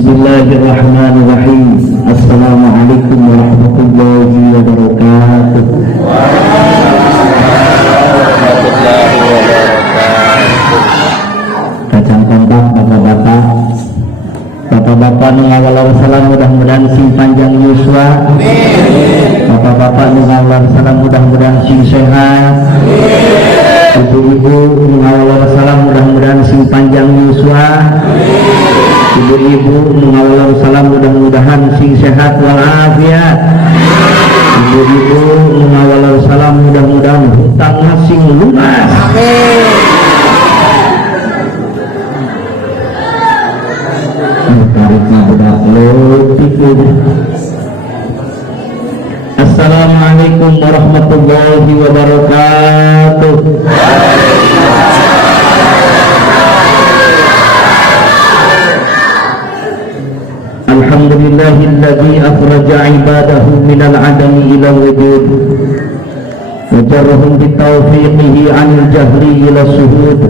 Bismillahirrahmanirrahim. Assalamualaikum warahmatullahi wabarakatuh. Kacang kompak bapak-bapak nu ngawal salam mudah-mudahan sing panjang yuswa. Bapak-bapak nu ngawal salam mudah-mudahan sing sehat. Ibu-ibu nu ngawal salam mudah-mudahan sing panjang yuswa. Ibu-ibu mengawal salam mudah-mudahan sing sehat walafiat. Ibu-ibu mengawal salam mudah-mudahan hutangnya sing lunas. Assalamualaikum warahmatullahi wabarakatuh. Alhamdulillahilladzi akhraja ibadahu minal adami ilal wujud wa jarrahum bitawfiqihi 'anil jahri ila suhud.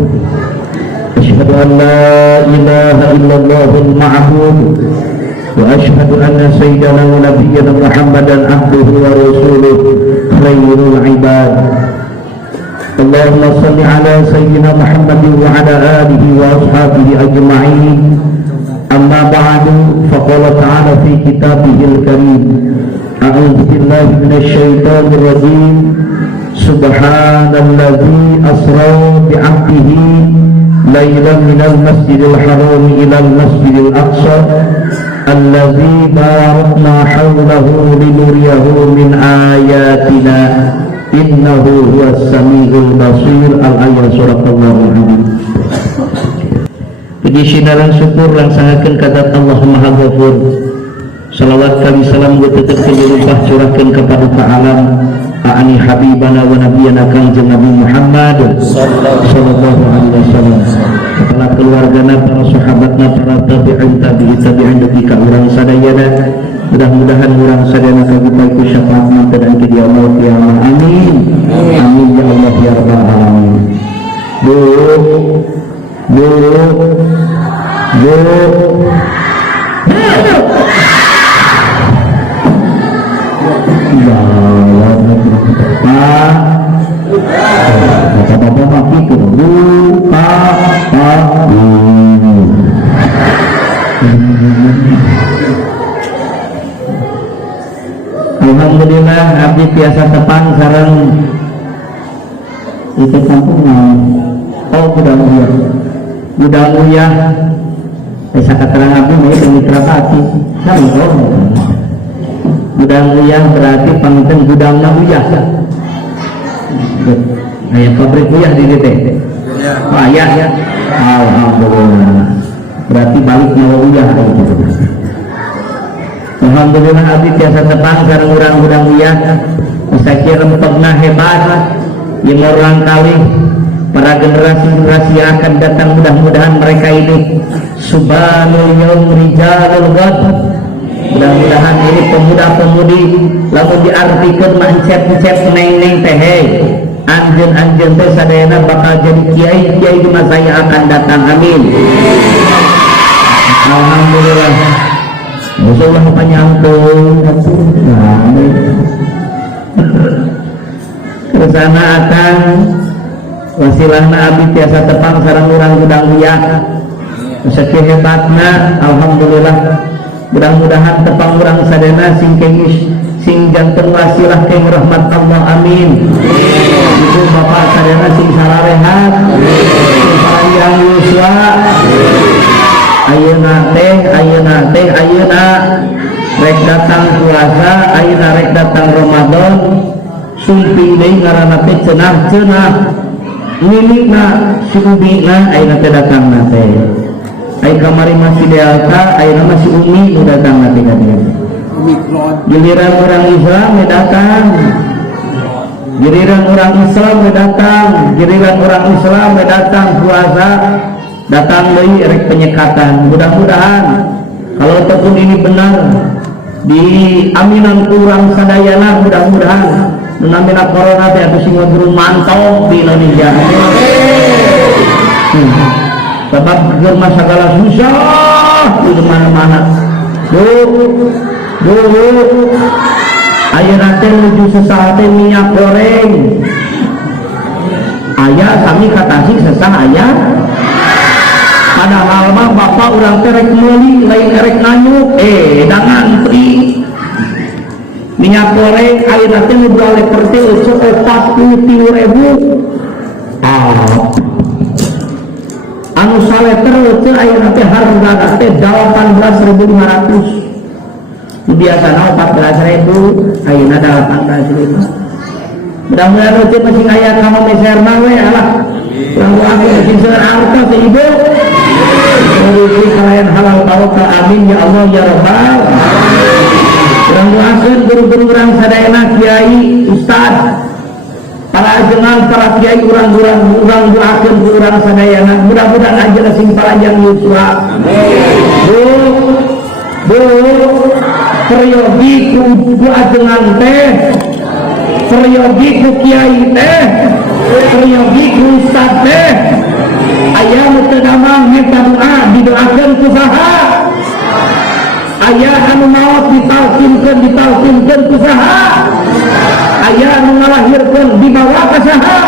Asyhadu an la ilaha illallahul ma'bud wa asyhadu anna sayyidana wa nabiyyana Muhammadan abduhu wa rasuluh khairul ibad. Allahumma shalli ala sayyidina Muhammadin wa ala alihi wa ashabihi ajma'in. Amma ba'du, faqala ta'ala fi kitabihil karim, a'udzu billahi minasy syaithanir rajim. Subhanalladzi asra bi 'abdihi lailan minal masjidil haram ilal masjidil aqsa alladzi barakna hawlahu linuriyahu min ayatina innahu huwas samiul basir. Al-ayat surah Al-Azim. Puji syukur syukur langsangakeun kadat Allah Maha Ghafur. Salawat kami salam guteutkeun limpah curahkeun kepada alam ani habibana wa nabiyana kangjeng Nabi Muhammad sallallahu alaihi wasallam, para keluargana, para sahabatna, para tabi'in dugi ka urang sadayana. Mudah-mudahan urang sadayana kagupai ku syafaat dan ke dia Allah kiamat. Amin. Amin ya Allah ya rabbal alamin. Bapak-bapak maki lupa Alhamdulillah abdi biasa tepang sareng itu kampung gudang uyah bisa keterangan abdi mau itu mitra pati sama gudang uyah berarti pangten gudang uyah. Ayah pabrik uyah di DT. Ayah ya. Alhamdulillah. Berarti balik nyawa uyah. Alhamdulillah abdi biasa tepang sareng urang gudang uyah. Musakir rempegna hebat. Yang orang kali para generasi yang akan datang mudah-mudahan mereka ini subhanul yaum rijalul ghad. Mudah-mudahan ini pemuda-pemudi lamun diartikeun mah encep-encep neng-neng teh anjeun-anjeun teh sadayana bakal jadi kiai-kiai di masa yang akan datang. Amin. Alhamdulillah. Musulah panyangkung. Kesana akan wasilahna abdi tiasa tepang sareng urang gudang uyah. Sakieu hebatna alhamdulillah. Mudah-mudahan tepang urang sadana sing kengis sing janten wasilah keng rahmat Allah. Amin. Ibu bapak sadana sing sararehat sing panjang yuswa. Ayeuna rek datang puasa, ayeuna rek datang Ramadan. Sumping deui ngaranna teh cenah-cenah milikna si ubina ayeuna teh datangna teh. Ai kamari masih delta, ayeuna masih umi nu datang nanti katanya. Giliran orang Islam datang. Giliran orang Islam datang, giliran orang Islam datang puasa, datang deui rek penyekatan. Mudah-mudahan kalau ataupun ini benar di aminan kurang sadayana, mudah-mudahan namina corona teh atuh sing ngurun mantau di Indonesia. Sebab germa segala susah di mana-mana. Bu, ayeuna teh nuju sesah teh minyak goreng. Aya sami katasi sesah aya. Padahal mah bapak urang teh rek meuli lain rek nganyuk. Da ngantri. Minyak goreng ayeuna teh nu bale perti eueuh 43.000. Anu saleter eueuh ayeuna teh hargana teh 18.500. Biasana 14.000, ayeuna 18.000. Mudah-mudahan eueuh masih aya ka meserna we alah. Urang-urang geus seueur auto teh ibu. Rezeki kalayan halal barokah amin ya Allah ya rabbal. Urang-urang guru-guru urang sadayana kiai, ustaz, para ajengan, para kiai urang doakeun ku urang sadayana mudah-mudahan ajeuna sing panjang yusra. Bu, peryogi ku ajengan teh, peryogi ku kiai teh, peryogi ku ustaz teh, aya nu teu damang eta doa didoakeun ku saha? Aya anu maot ditalkinkeun ku saha? Aya anu ngalahirkeun dibawa ka saha?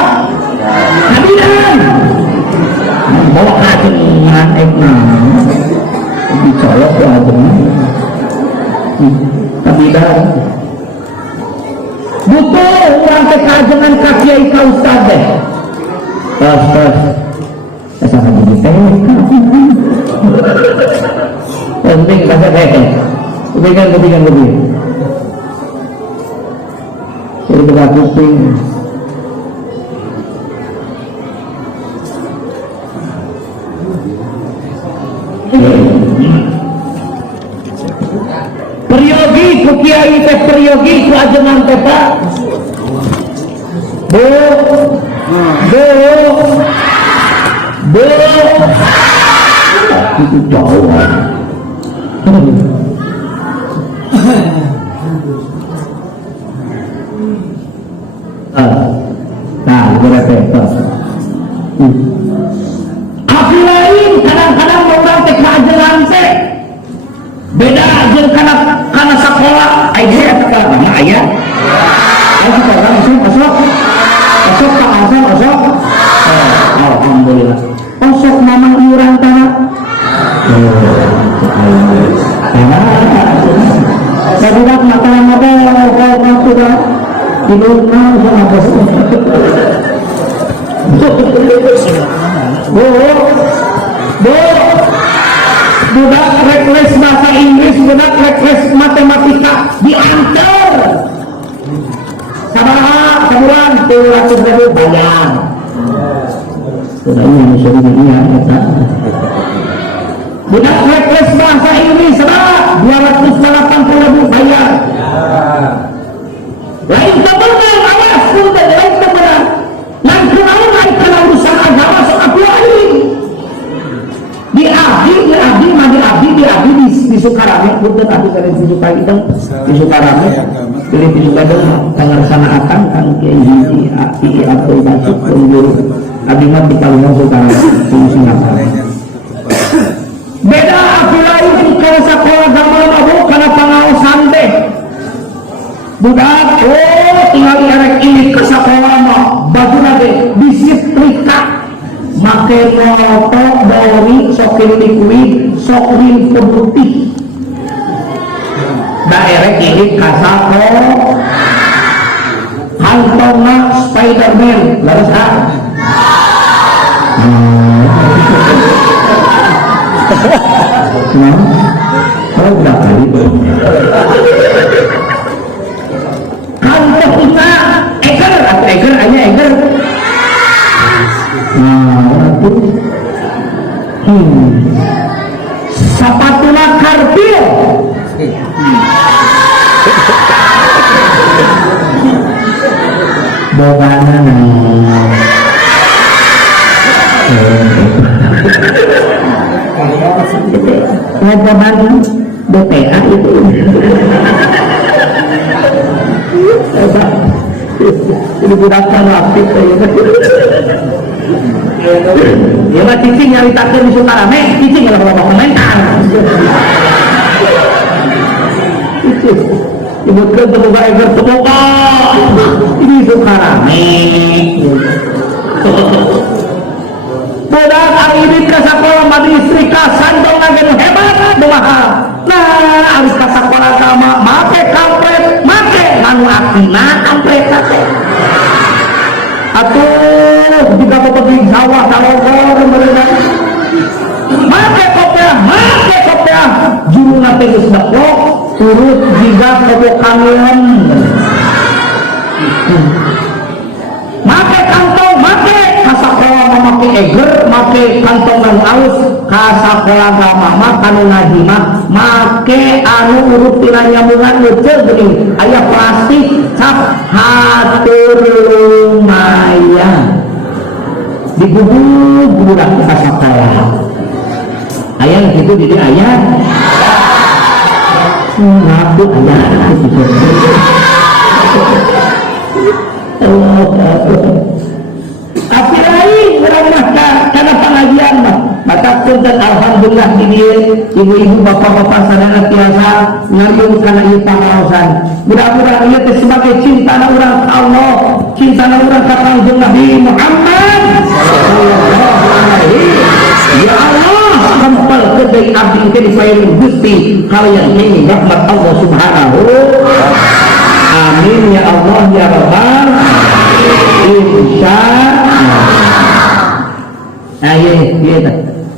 Kabidan. Bawa ka ajengan ekna. Dicolok ku ajengan. Kabidan. Butuh urang teh kajengan ka kiai ka ustaz teh. Tos. Asa jadi teh. Penting bahasa teh. Kebaikan. Jadi buka kuping. Peryogi ku kiai teh, peryogi ku ajengan teh Pak. Bu. Itu jauh. Nah, berapa? Api lain kadang-kadang orang teh kajengan teh beda jeung kana sakola aya eta kana aya. Aya sekolah masuk ka asal masuk. Alhamdulillah. Masuk mamang iuran tanah. Sabudak makanan apa sudah diluna sama bos. Budak rekles bahasa Inggris, budak rekles matematika diantar. Sabaha sebulan 200.000 bayar. Sudah ini sudah kata. Budak rekles bahasa Inggris saudara 280.000 bayar. Lain kebenar awas pun lain kebenar. Yang kenal lain kana urusan agama sok lain. Di abdi di Sukarame punten abdi kalian di Sukarame di Sukarame pilih di Sukarame tangan sana akan kan kiai hiji api atau batuk guru abdi mah di Palembang Sukarame di Singapura. Beda api lain kalau sekolah agama mabuk karena pengawasan teh budak tinggal erek ini ke sekolah mah baju nade disetrika make rokok dauri sokin liquid sokin putih daerah ini kasako hantongna Spiderman lalu kalau udah kali hantongna eger hanya eger sapatuna karpil bogana ngobrol BPA itu ini budak aktif ya mah cicing nyaritakeun di Sukarame cicing kalau bapak komentar eger terbuka ini suka rame budak akhirnya ke sekolah madi istri kasantong lagi hebat doa nah harus ke sekolah agama make kampret make nganu akina kampret atuh jika pergi sawah talogor mereka make kopiah juru nate geus daplok turut jiga kobokangan make kantong make kasakola make eger make kantong anu alus kasakola agama kanu ngaji mah make anu urut tina nyambungan lucu geuning aya plastik cap hatur lumayan digubur budak kasakola aya gitu di ayat ngaku ayat tapi lain ramah karena pengajian maka punten alhamdulillah ini ibu-ibu bapak-bapak sadana tiasa ngayun karena ieu pangaosan mudah-mudahan ieu teh sebagai cinta urang ka Allah cinta urang ka Kanjeng Nabi Muhammad sallallahu alaihi ya Allah sampal kedai abdi ke dipaeun Gusti kalian ini rahmat Allah subhanahu amin ya Allah ya rabbal insyaallah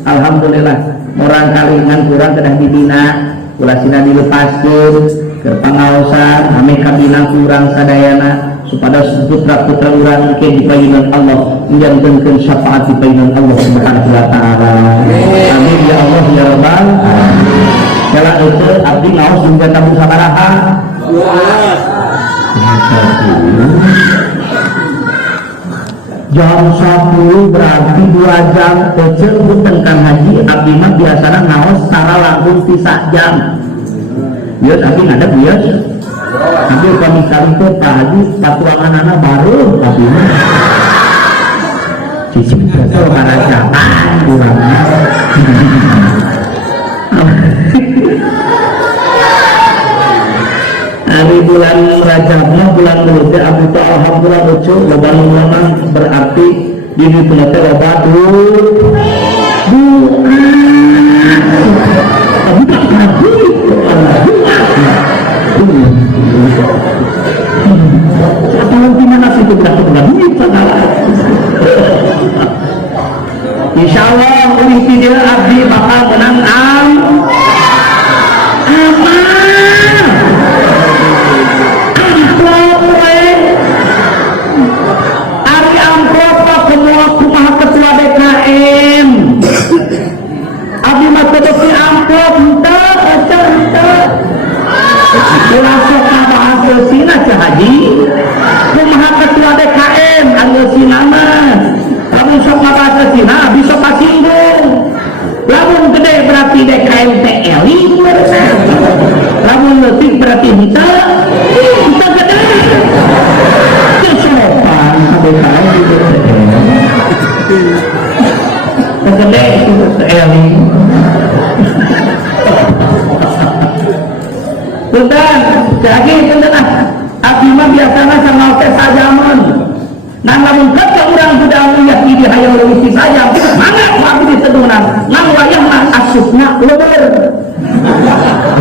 alhamdulillah orang kalingan kurang kedah dibina ulah sina dilepaskeun ke pangaosan ame kabina kurang sadayana supados putra-putra urang ke dipayunan Allah menjangkeun syafaat dipayunan Allah subhanahu wa ta'ala amin ya Allah ya rabbal kala eueuh abdi ngaos jeung tabung sabaraha jam 10 berarti 2 jam kecil tentang haji abdi mah biasanya ngaos secara langsung 3 jam biar abdi ngadep biar tapi kami kali itu Pak Haji patuangan anak baru abdi mah cici betul para siapa kurangnya hari bulan Rajabnya bulan Mulut Abu Ta'ala alhamdulillah lucu loba-loba berarti di dunia teh loba insyaallah uji dia abdi bakal menang haji kumaha ketua DKM angeusina mah lamun sok ngabahas sina bisa pasinggung lamun gede berarti DKM teh eling lamun leutik berarti kita gede teu sopan ka DKM itu teh gede itu eling punten lagi punten abdi mah biasana sama teh sajaman nah lamun kata urang sudah lihat di hayang leuwih sajam mana abdi disedunan nang wayah mah asupna leuweur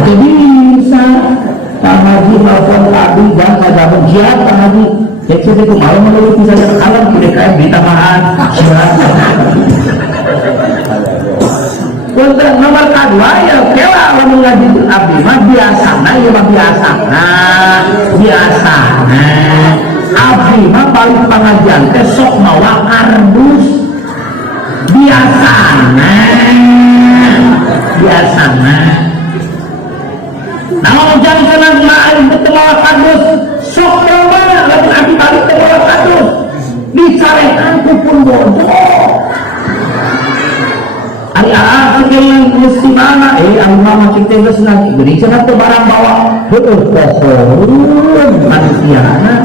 jadi bisa Pak Haji telepon abdi dan sajaman jiat Pak Haji cek sih ku malam leuwih sajam alam di DKM ditamahan untuk nomor kedua ya kela lamun ngaji abdi mah biasana ya mah biasana abdi mah balik pengajian teh sok mawa kardus biasana nah jam senang mah teu mawa kardus sok mawa lamun abdi balik teu mawa kardus dicarekan ku pun bodoh yang muslimana alumama kita geus nanti geuning cenah teu barang bawa pohon manusiana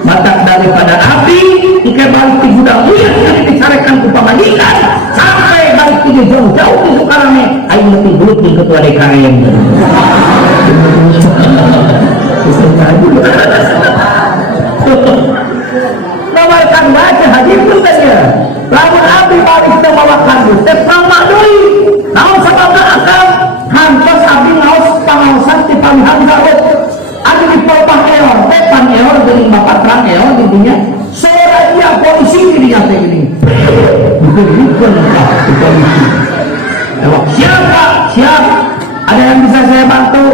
mata daripada api ike balik di gudang liat kali dicarekan ku pamajikan sampai balik di jauh-jauh di sukarame aing leutik bulut di ketua DKM nawarkan baca hadir pun saja lamun abdi balik kita bawakan teh sama deui naon sababna akal kantos abdi ngaos pangaosan ti pamihan garut anu dipopah eor teh pan eor geuning bapak terang eor di dinya sora ieu polisi di dinya teh geuning diberikan ke polisi siap ada yang bisa saya bantu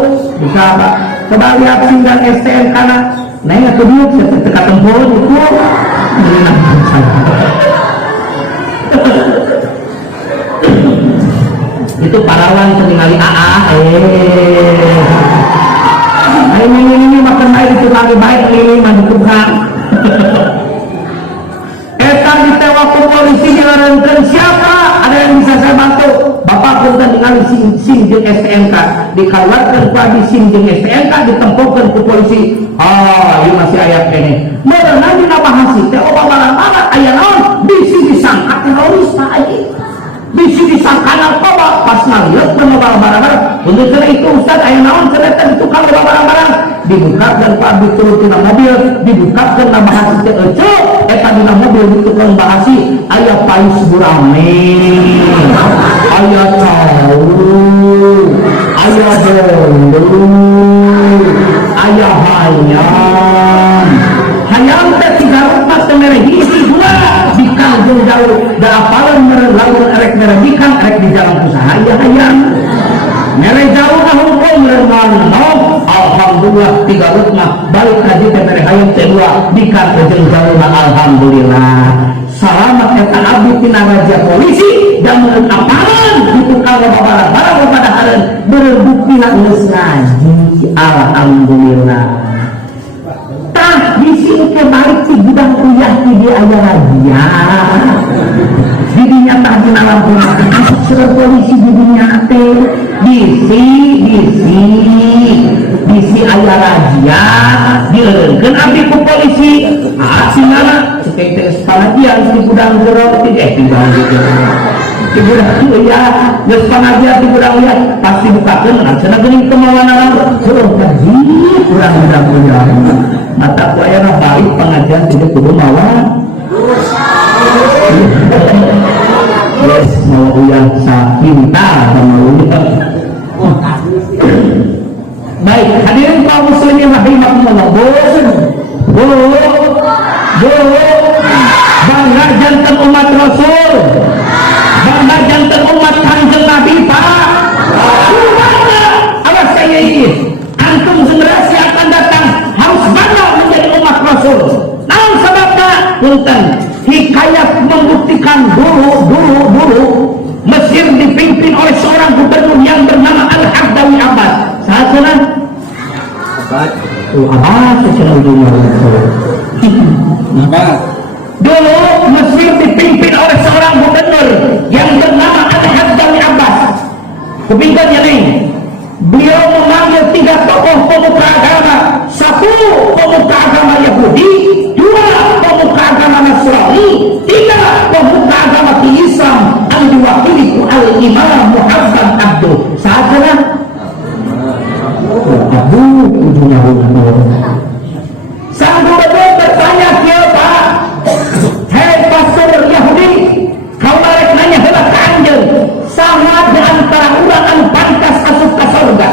bisa Pak coba lihat singgah STNK na neng atuh diuk teka tempur itu itu parawan seningali ini makan air itu lagi baik ini mandi tukang etan ditewa ke polisi dilarangkan siapa ada yang bisa saya bantu bapak punten ningali SIM jeung STNK dikeluarkan ku abdi SIM jeung STNK ditempuhkan ku polisi ieu masih aya kene meureuh dina bahasi teh oba barang-barang aya naon bisi disangka teroris Pak Haji bisi disangka narkoba pas ngalieup kana barang-barang untuk itu Ustaz aya naon cenah di tukang barang-barang dibukakan ku abdi turun tina mobil dibukakan na bahasi teh eceu eta dina mobil di tukang bahasi aya pais burame aya cau aya dolu aya hayam teh tiga rupas teh mere hiji dua dikanjung jauh da apalan mere lamun erek mere dikan erek di jalan usaha aya hayam mere jauh ka hukum mere manok alhamdulillah tiga rupas balik haji teh mere hayam teh dua dikan jeung jauh alhamdulillah selamat eta abdi tina raja polisi dan menurut apalan di tukang barang-barang kepada halen berbukti geus ngaji alhamdulillah tah bisi ke balik di gudang uyah di dia aya raja di dinya tah dina lampu masuk surat polisi di dinya teh bisi aya raja dieureunkeun abdi ku polisi sinana ceuk teh panajian di gudang jero di gudang di gudang ya geus panajian di gudang ya pasti bukakeun cenah geuning kemauan urang kaji urang gudang mata ku aya balik pengajian tidak kudu mawa yes mau uyang sapintar sama uyang baik hadirin kaum muslimin rahimakumullah bu bangga jantan umat Rasul bangga jantan umat Kanjeng Nabi Pak bangga awas saya ini antum generasi akan datang harus bangga menjadi umat Rasul naon sababna punten hikayat membuktikan dulu Mesir dipimpin oleh seorang gubernur yang bernama Al-Habdawi Abbas saat sana Abbas dulu Mesir dipimpin oleh seorang gubernur yang bernama Al-Habdawi Abbas kepinggannya nih beliau memanggil 3 tokoh pemuka agama 1 pemuka agama Yahudi 2 pemuka agama Nasrani 3 pemuka agama Islam yang diwakili Al-Imam Muhammad Abdul saat sana Abu ujungnya sang gubernur bertanya ke Pak hei pastor Yahudi kau larek nanya heula ka anjeun saha di antara urang anu pantas asup ka surga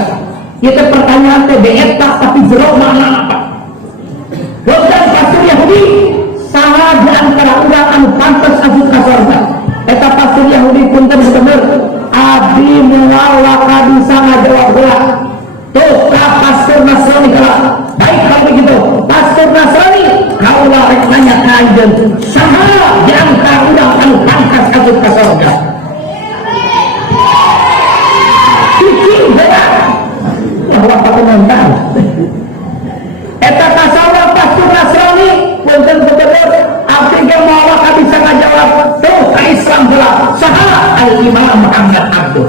itu pertanyaan teh beeta tapi jero makna apa dosen pastor Yahudi saha di antara urang anu pantas asup ka surga eta pastor Yahudi punten bener abdi moal ka bisa ngajawab heula tuh ka pastor Nasrani heula baik kalau begitu pastor Nasrani kau larek nanya ka anjeun saha di antara urang anu pantas asup ka surga bahwa komentar eta kasawa pastor Nasrani punten gubernur abdi ge moal ka bisa ngajawab tuh ka Islam heula saha Al-Imam Muhammad Abdul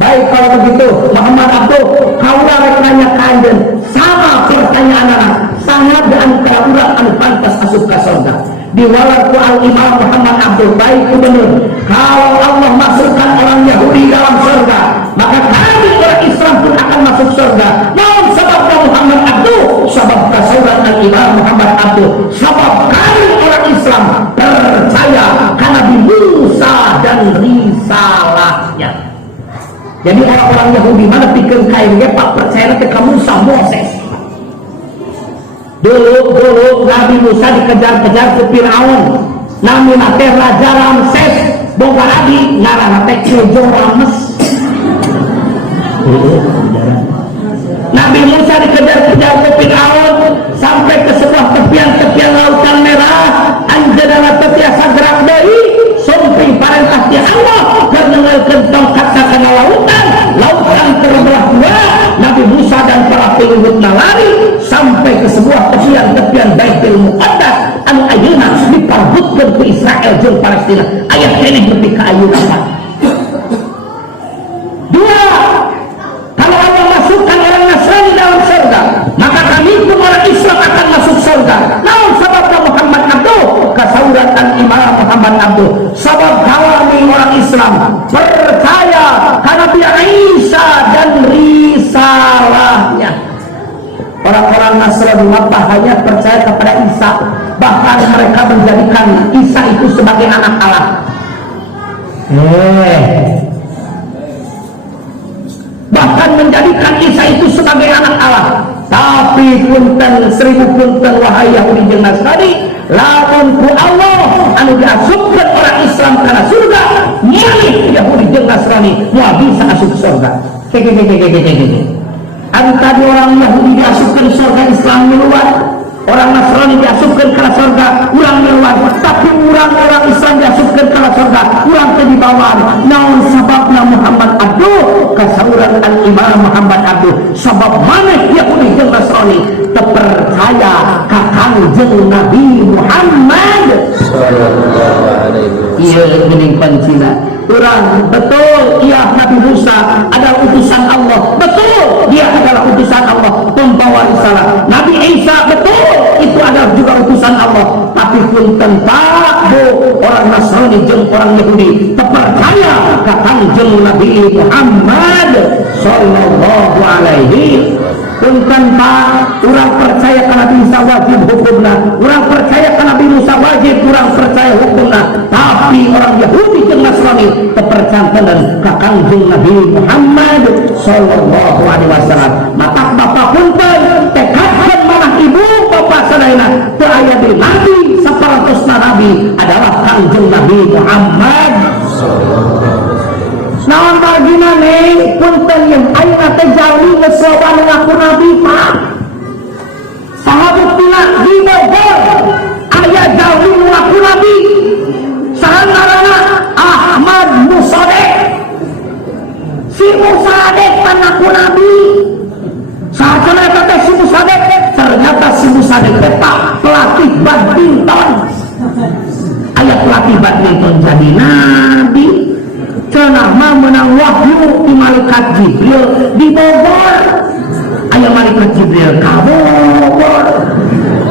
baik kalau begitu Muhammad Abdul kaula rek nanya ka anjeun sama pertanyaanna saha di antara urang anu pantas asup ka surga diwalar ku Al-Imam Muhammad Abdul baik gubernur kalau Allah masukkan orang Yahudi dalam surga maka kami orang Islam pun akan masuk surga namun sebabnya Muhammad Abdul Jadi orang-orang Yahudi mana pikir kain Pak percaya ke Musa Moses. Dulu Nabi Musa dikejar-kejar ke Firaun. Nami nate Raja Ramses boga lagi ngaranna teh Kejo Rames. Nabi Musa dikejar-kejar ke Firaun sampai ke sebuah tepian lautan merah. Anjeunna teh tiasa gerak deui sumping parentah ti Allah keur nengelkeun tongkat kana lautan terbelah dua. Nabi Musa dan para pengikutnya lari sampai ke sebuah tepian Baitul Muqaddas anu ayeuna diparbutkeun ke Israel jeung Palestina. Aya keneh nepi ka ayeuna Pak. Dua, kalau Allah masukkan orang Nasrani dalam surga, maka kami pun orang Islam akan masuk surga. Namun sababna Muhammad Abduh, kasauratan Imam Muhammad Abduh, sabab kami orang Islam percaya karena Nabi Isa dan risalahnya. Orang-orang Nasrani maka hanya percaya kepada Isa, bahkan mereka menjadikan Isa itu sebagai anak Allah. Bahkan menjadikan Isa itu sebagai anak Allah. Tapi punten 1000 punten wahai Yahudi jeung Nasrani, lamun ku Allah anu diasupkeun orang Islam kana surga, malih Yahudi jeung Nasrani moal bisa asup surga. Anu tadi orang Yahudi diasupkeun surga, Islam keluar. Orang Nasrani diasupkeun ke surga, urang keluar. Tapi orang Islam diasupkeun ke surga, urang teh di bawah. Naon sababna Muhammad Abduh, kasauran Imam Muhammad Abduh, sabab maneh Yahudi jeung Nasrani teu percaya ka Kangjeng Nabi Muhammad sallallahu alaihi wasallam. Ieu geuning pancina. Urang betul ia Nabi Musa adalah utusan Allah, betul dia adalah utusan Allah pembawa risalah. Nabi Isa betul itu adalah juga utusan Allah. Tapi punten Pak Bu, orang Nasrani jeung orang Yahudi terpercaya ka Kangjeng Nabi Muhammad sallallahu alaihi. Punten Pak, urang percaya ka Nabi Isa wajib hukumna, urang percaya ka Nabi Musa wajib, urang percaya hukumna. Tapi orang Yahudi jeung Nasrani terpercaya ka Kangjeng Nabi Muhammad sallallahu alaihi wasallam. Maka bapak punten tekadkeun manah ibu bapak sadayana teu aya di nabi saparatosna nabi adalah Kangjeng Nabi Muhammad sallallahu alaihi wasallam. Naon bagina nih punten yang ayeuna teh jalmi geus loba nu ngaku nabi Pak. Sahabat pila di Bogor aya jalmi nu ngaku nabi. Saha ngaranna Ahmad Musadek. Si Musadek pan ngaku nabi. Saha teh si Musadek? Ternyata si Musadek teh pelatih badminton. Aya pelatih badminton jadi nabi. Cenah mah menang wahyu di malaikat Jibril di Bogor. Aya malaikat Jibril ka Bogor.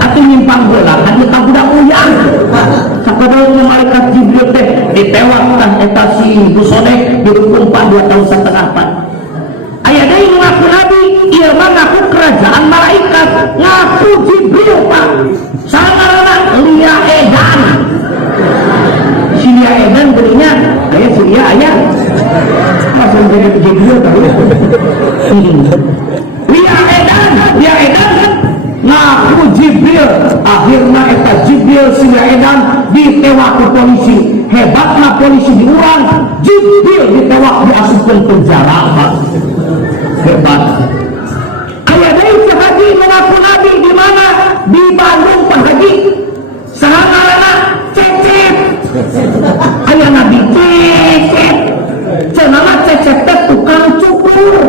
Atuh nyimpang bola kan eta budak uyang. Sakadeueung malaikat Jibril teh ditewakkan eta si Busodek dihukum 2 tahun setengah Pak. Aya deui ngaku nabi, ieu mah ngaku kerajaan malaikat, ngaku Jibril Pak. Sangaranna Lia Edan. Si Lia Edan geunya aya si Lia aya. Masuk jadi Jibril tahu. Lia Edan ngaku Jibril. Akhirna eta Jibril si Lia Edan ditewak ku polisi. Hebatna polisi diurang, Jibril ditewak diasupkeun penjara Pak. Hebat. Aya deui si Haji mengaku nabi di mana? Di Bandung Pak Haji. Saha ngaranna? Cecep. Aya nabi Cecep. Cenah Cecep teh tukang cukur.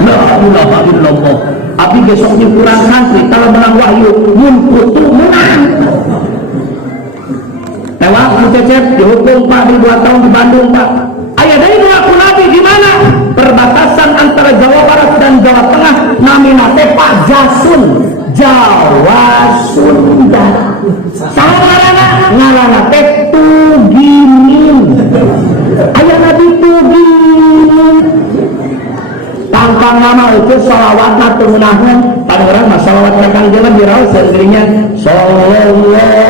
La ilaha illallah. Abi besok nyukuran santri kalau menang wahyu mun putu menang. Tewak ku Cecep dihukum Pak di 2 tahun di Bandung Pak. Aya deui ngaku nabi di mana? Perbatasan antara Jawa Barat dan Jawa Tengah, namina teh Pak Jasun, Jawa Sunda. Saha ngaranna teh Tugimin. Aya nabi Tugimin. Tangkang nama itu shalawatna teu meunahkeun. Padengaran mah shalawat ka Kangjeng Nabi diraos saeureungnya sallallahu alaihi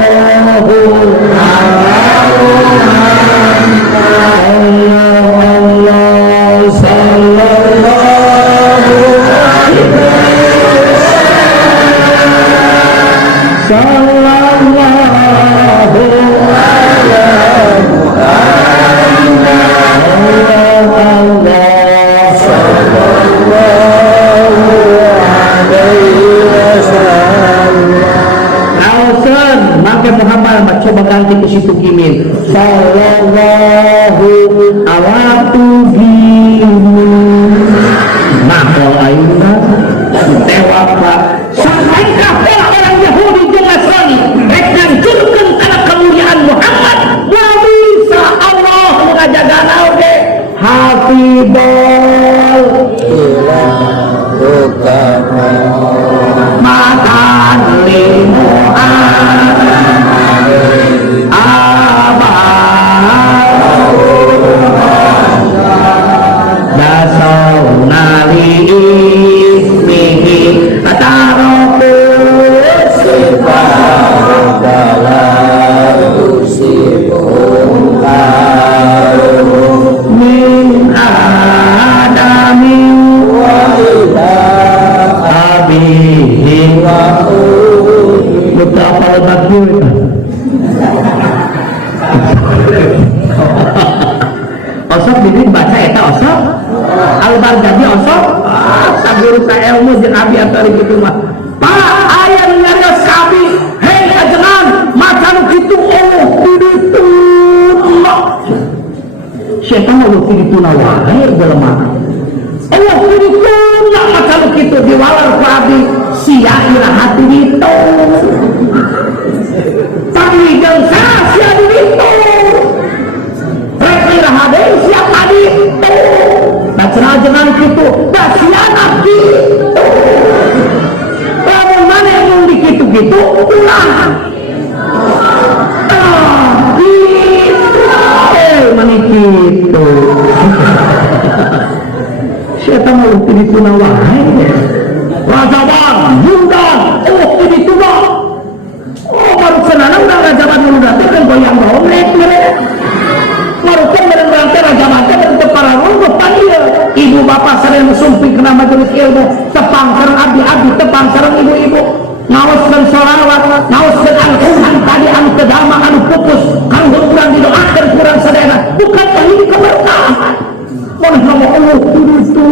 wasallam. Muhammad coba ganti ke situ kimin sallallahu alaihi nah kalau ayuna tewa pak sampai kafir orang Yahudi jeung Nasrani rek ngancurkeun kana kemuliaan Muhammad wa bisa Allah mengajaga oge hafidul makan limu'an dasau nali ismihi tarokus min adami abihi betapa letaknya osok ini baca eta osok al-Baghdadi osok saburu ka ilmu jeung abi atari kitu mah pak aya nu nyarios abi hei ajengan macan kitu Allah didituna setan Allah didituna wae jelema Allah didituna macan kitu diwalar ku abi sia ira hati ditu tapi jeung sia ditu rek ira hade sia tadi tu bacana jangan kitu basiana kitu mana yang mau dikitu-kitu ulah mani kitu siapa mau dituna wae rajaban yundan dituna baru senanang dah rajaban yundan kan goyang bawa mereka barukan berangkat rajaban untuk para rumput panggil ibu bapak sering sumping kena majelis ilmu tepang sareng abdi-abdi tepang sareng ibu-ibu ngaoskeun sholawat ngaoskeun Al-Qur'an tadi anu kedama anu pupus kanggo urang didoakeun kurang sadayana bukan ini keberkahan mun nama Allah itu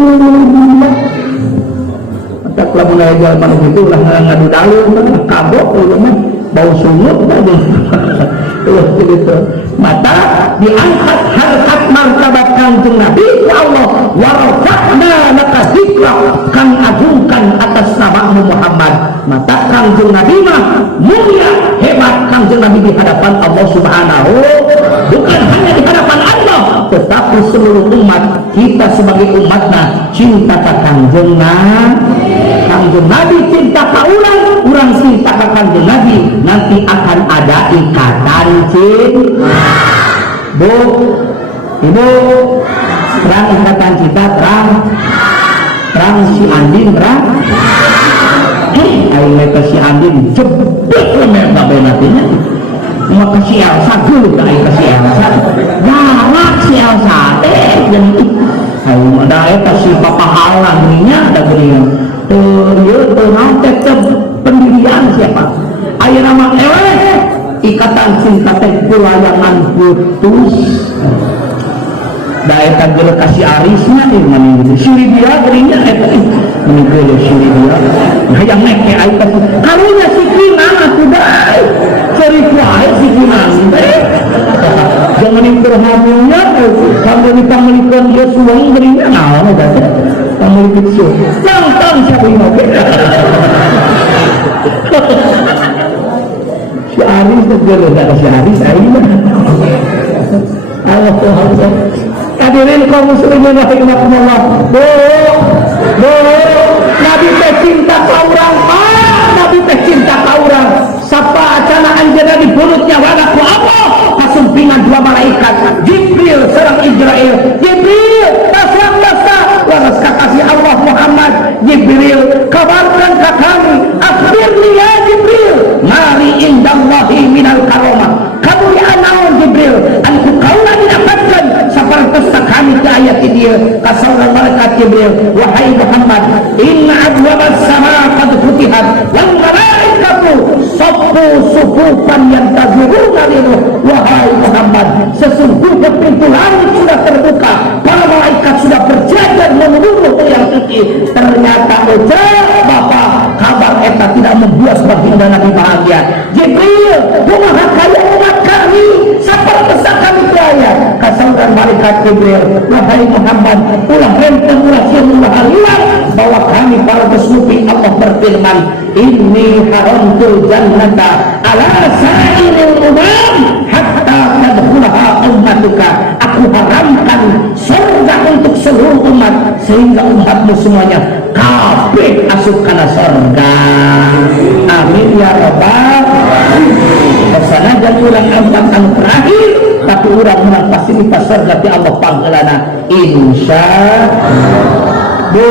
tak lamun aya jalma nu kitu ulah ngadu dalem kabok mah bau sungut begitu mata diangkat harkat martabat kanjeng Nabi ya Allah warafa'na laka dzikra kang agungkan atas namamu Muhammad mata kanjeng Nabi mah mulia hebat kanjeng Nabi di hadapan Allah Subhanahu bukan hanya di hadapan Allah tetapi seluruh umat kita sebagai umatna cinta ka kanjeng Nabi cinta ka urang cinta ka kanjeng Nabi nanti akan ada ikatan cinta Bu Ibu terang ikatan cinta terang si Andin terang ayo mereka si Andin jebet mereka benatinya mau kasih Elsa dulu ayo kasih Elsa galak si Elsa dan ayo ada kasih papa halang ininya ada gini nanti pendirian siapa ayo nama ikatan cinta teh kulayangan putus daerah geus kasih arisnya di mana gitu siri dia gerinya eta meninggal siri dia hayang nek ke aya karunya sikinan atuh dae cari wae sikinan teh jangan interhamunya sambil dipanglikeun dia suang gerinya naon eta teh panglikit suang tang siapa yang oke si Aris tergerak ada si Aris ayo Allah Tuhan hadirin kaum muslimin rahimakumullah Nabi teh cinta ka urang Nabi teh cinta ka urang sapa acana anjeunna di bulutnya wala ku Allah kasumpingan dua malaikat Jibril sareng Israil Jibril tasawwasa laras kakasih Allah Muhammad Jibril kabarkan ka kami akhirni ya Jibril mari indallahi minal karomah kamuliaan naon Jibril anu kaula didapatkan sapertos kami ke ayat dia kasalna malaikat Jibril wahai Muhammad inna abwabas sama qad futihat wal malaikatu sufufan yantaziruna liru wahai Muhammad sesungguhnya pintu langit sudah terbuka para malaikat sudah berjajar menunggu yang suci ternyata ujar Bapak kabar eta tidak membuat baginda Nabi bahagia. Jibril, kumaha kaya umat kami, sapertesa kami kaya. Kasauran malaikat Jibril, wahai Muhammad, ulah renteng ulah sieun ulah hilang bahwa kami para pesufi Allah berfirman, inni haramtul jannata ala sa'iril umam hatta tadkhulaha ummatuka. Aku haramkan surga untuk seluruh umat sehingga umatmu semuanya kabeh asup kana surga. Amin ya rabbal alamin. Sanajan urang empat anu terakhir tapi urang pasti pas surga ti Allah panggeulana insyaallah. Bu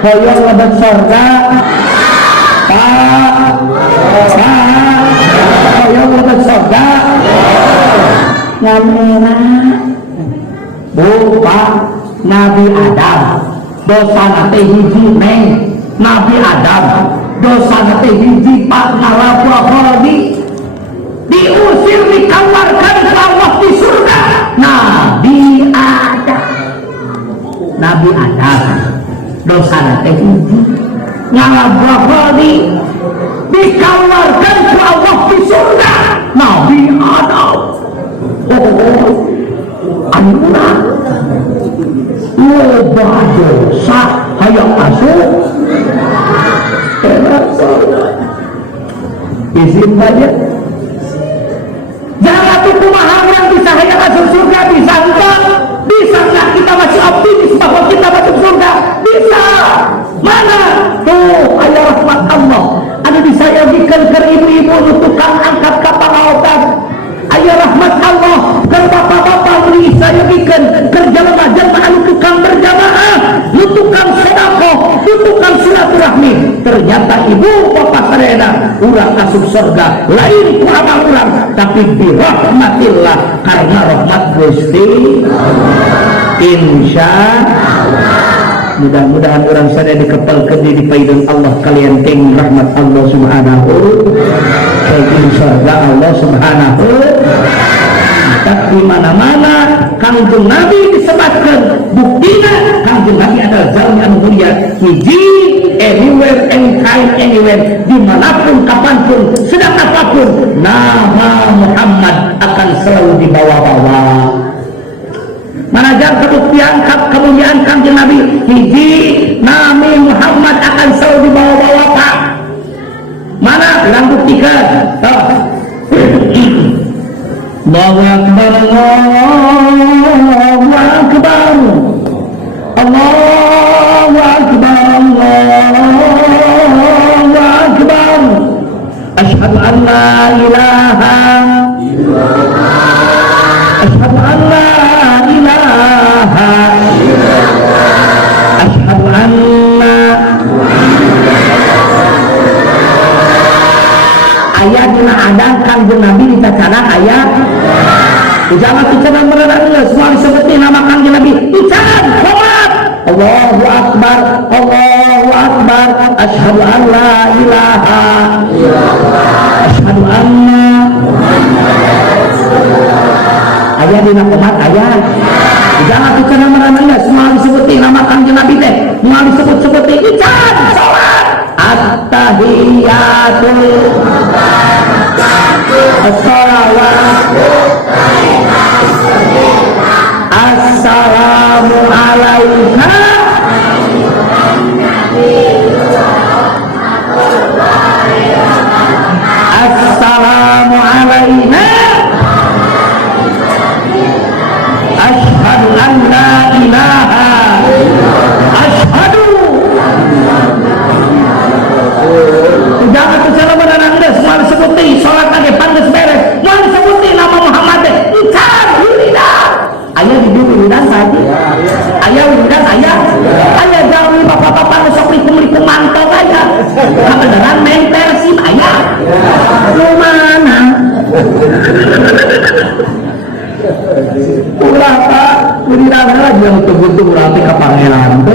hoyong lebat surga Pak hoyong lebat surga ngamera Bu Pak Nabi Adam dosa nate hiji neng Nabi Adam dosa nate hiji Pak ngalapurahodi diusir dikeluarkan ke Allah di surga Nabi Adam dosa nate hiji ngalapurahodi dikeluarkan ke Allah di surga Nabi Adam. Anuna loba dosa hayang masuk izin saja jangan tuh kumaha yang bisa hayang masuk surga bisa enggak kita masih optimis bahwa kita masuk surga bisa mana tuh ayah rahmat Allah ada disayangikan ke ibu-ibu tukang angkat kapal lautan ayah rahmat Allah ke bapak-bapak beli saya bikin kerja lemah anu tukang berjamaah lu tukang sedekah lu tukang silaturahmi ternyata ibu bapak sarena urang asup surga lain ku amal urang tapi birahmatillah karena rahmat Gusti insyaallah. Mudah-mudahan orang sadaya dikepalkeun di paidon Allah kalian ting rahmat Allah subhanahu wa surga Allah subhanahu. Tapi mana-mana Kangjeng Nabi disebutkan buktinya Kangjeng Nabi adalah zat yang mulia hiji anywhere anytime anywhere dimanapun kapanpun sedang apapun nama Muhammad akan selalu dibawa-bawa. Manajar kebuktian kemuliaan Kangjeng Nabi hiji Nabi Muhammad akan selalu dibawa-bawa Pak. Mana yang buktikan? Allahu Akbar Allahu Akbar Allahu Akbar Allahu Akbar Asyhadu an la ilaha Asyhadu an la ilaha Asyhadu anna ayat dina adang Kangjeng Nabi dicacana ayat jangan bicara merenangnya semua seperti nama Kangjeng Nabi bicara hormat Allahu Akbar Allahu Akbar Asyhadu an la ilaha Asyhadu anna ayat dina hormat ayat jangan bicara merenangnya semua seperti nama Kangjeng Nabi teh semua disebut seperti bicara salat at-tahiyatul as-salawatu assalamu alaika assalamu alaina asyhadu an la ilaha asyhadu jangan bicara merenangnya semua seperti sholat aja pantas beres mau disebutin nama Muhammad ikan wiridan ayah di wiridan tadi ayah wiridan ayah jauh bapak-bapak ngesok likum mantau ayah kebenaran mental sim ayah lu mana ulah Pak wiridan lagi yang betul-betul berarti ke pangeran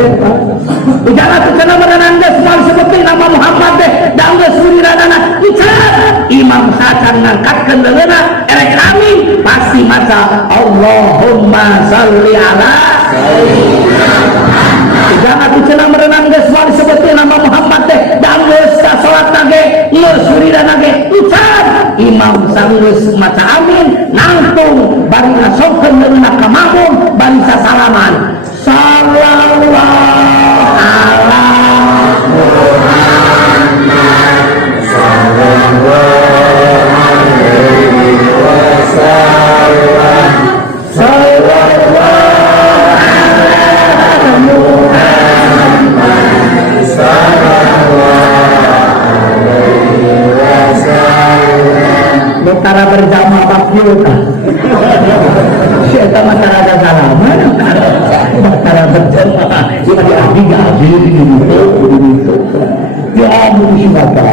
jangan bicara merenangnya semua seperti nama Muhammad dan wiridan bicara Imam Hasan ngangkatkan leuna erek amin pasti maca Allahumma sholli ala jangan bicara merenang geus wali seperti sanggeus maca amin nangtung bari ngasongkeun leunna ka makmum bari sasalaman sallallahu ala Muhammad sallallahu alaihi wasallam sallallahu ala Muhammad sallallahu alaihi wasallam Nutara berjamaah takbir siapa masyarakat salaman Nutara berjamaah cuma di abdi gitu ya ampun silakan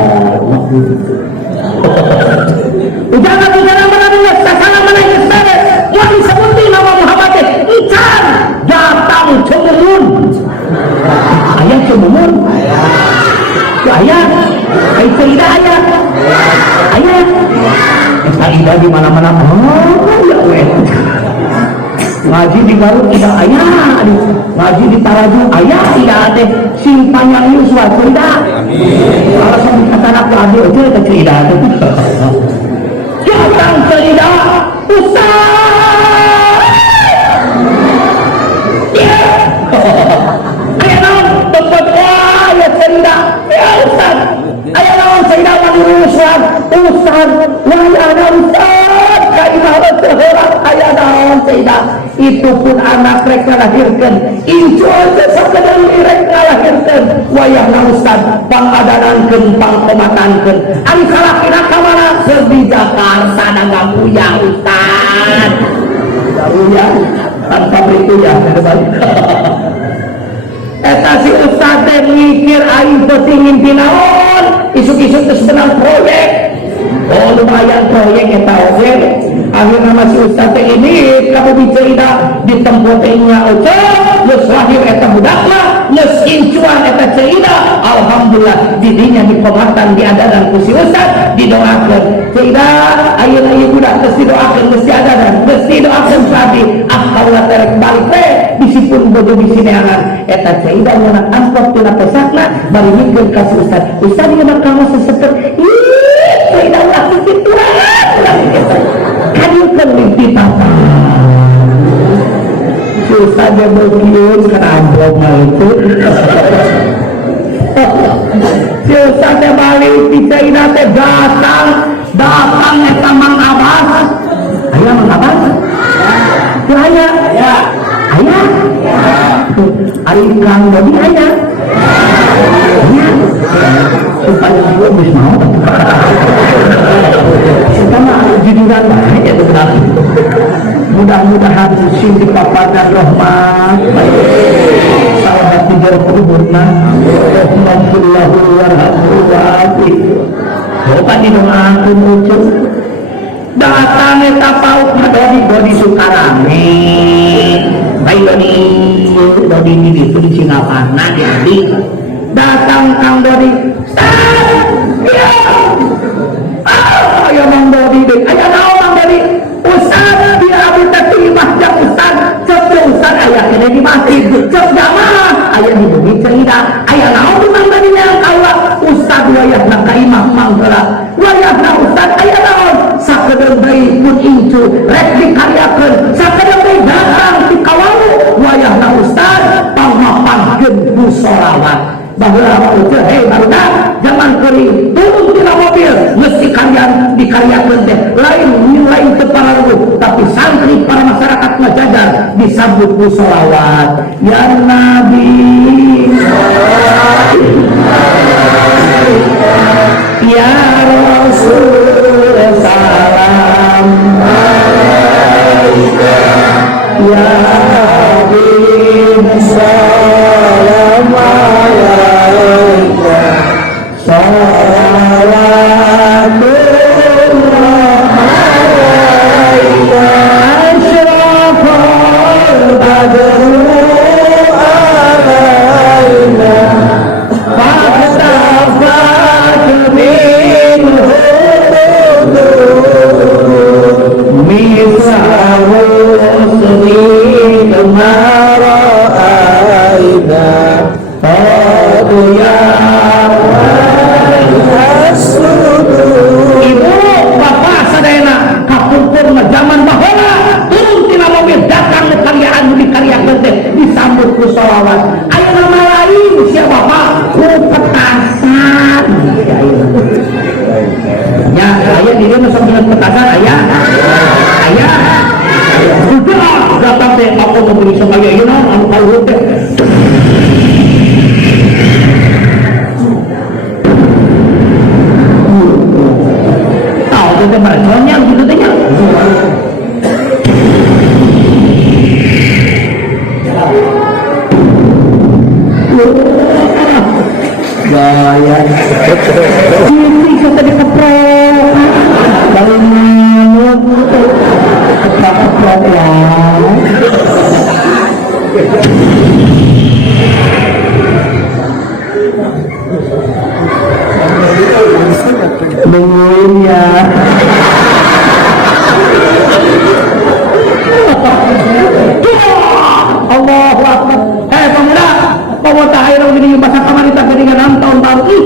ujangan menangis salaman aja saya mau disebutin nama Muhammad ikan datang cemumun ayat cemumun ayat cerita ayat Aisyah di mana-mana ya weh ngaji di Garut tidak ayah ngaji di Taraju ayah tidak ada simpanyang Yusuf tidak kalau sampai kata anak lagi aja kita cerita datang cerita Ustaz ya ayah naon tempat ayah cerita ya Ustaz ayah naon cerita manuru Ustaz wahai ada Ustaz kaimah terhorak ayah naon cerita itu pun anak rek ngalahirkeun incu aja sakedar rek ngalahirkeun wayahna Ustaz pangadanankeun pangkomatankeun ari salakina ka mana di Jakarta dagang uyang Ustaz uyang tanpa itu ya eta si Ustaz teh mikir aing penting ngimpi naon isuk-isuk geus menang proyek oh lumayan proyek eta oge akhirnya masih Ustaz ini kamu bicara di tempatnya oke geus lahir eta budakna geus incuan eta cerita alhamdulillah didinya dipomatan diadadan ku si Ustaz didoakeun cerita ayeuna ieu budak geus didoakeun geus diadadan geus didoakeun sabi akaula terek balik teh bisipun bodo bisi neangan eta cerita ngeunang amplop tina pesakna bari mikeun ka si Ustaz Ustaz ieu mah kamu sesepen ih cerita ulah kiturangan hadirkan mimpi papa susah dia berkiun karena amplop itu susah dia balik picaina teh datang eta Mang Abbas ayah Mang Abbas ayah ari Kang Dodi ayah supaya dia bisa mau sekarang jujuran baik ya benar mudah-mudahan sim di paparan rahmat salah hati berkuburna rahmatullahu warahmatullahi bukan didoakan muncul datang eta pauk Dodi Sukarame baik Dodi ini di Singaparna jadi datang Kang Dodi ya ayo Mang Dodi ayo naon Mang Dodi Ustaz dia abdi teh timah jeung Ustaz cep Ustaz aya kene di masjid cep jamaah aya di bumi cerita aya naon di Mang Dodi yang Allah Ustaz wayahna ka imah manggeula wayahna Ustaz aya naon sakedeung deui pun incu rek dikaryakeun sakedeung deui datang ti kawalu wayahna Ustaz pangmapangkeun ku sholawat bahwa itu barudak jangan kering turun tina mobil mesti kalian dikaryakeun teh lain tepararuh tapi santri para masyarakat Majajar disambut ku sholawat ya Nabi ya Rasul salam alaika ya Habib salam alaika salawatullah alaika asyrafal badru alaina faktafat minhu mislahu sri kemara aina ya ibu bapak sadaya lewat. Ayo nama lain siapa Bapak? Ku petasan. Ya, ayah diri masuk dengan petasan ayah. Ayah. Sudah datang teh aku mau beli sama ayah ini anu kalau teh. Tahu teh merconnya gitu teh. Gaya ini kita dikeprok dari mana keprok ya dengerin ya Allahu Akbar. Pemuda pemuda akhirnya begini masa kemarin tak dengan 6 tahun baru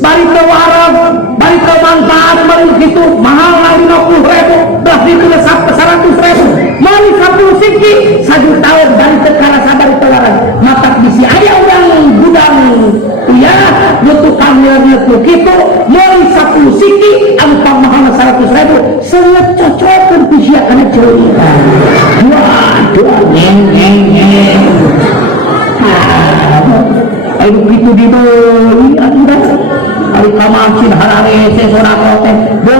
balik ke warung balik ke manfaat balik gitu mahal lagi 50.000 beras itu lesap ke 100.000 mali 10 siki 1 tahun balik ke kala sabar itu warung mata bisi ayah orang gudang ya butuh kameranya tuh gitu mali 10 siki angka mahal 100.000 sangat cocok dan bisi akan cerita waduh nyeng ayo gitu dibeli aturan ayo kamasin harare sesorang teh bo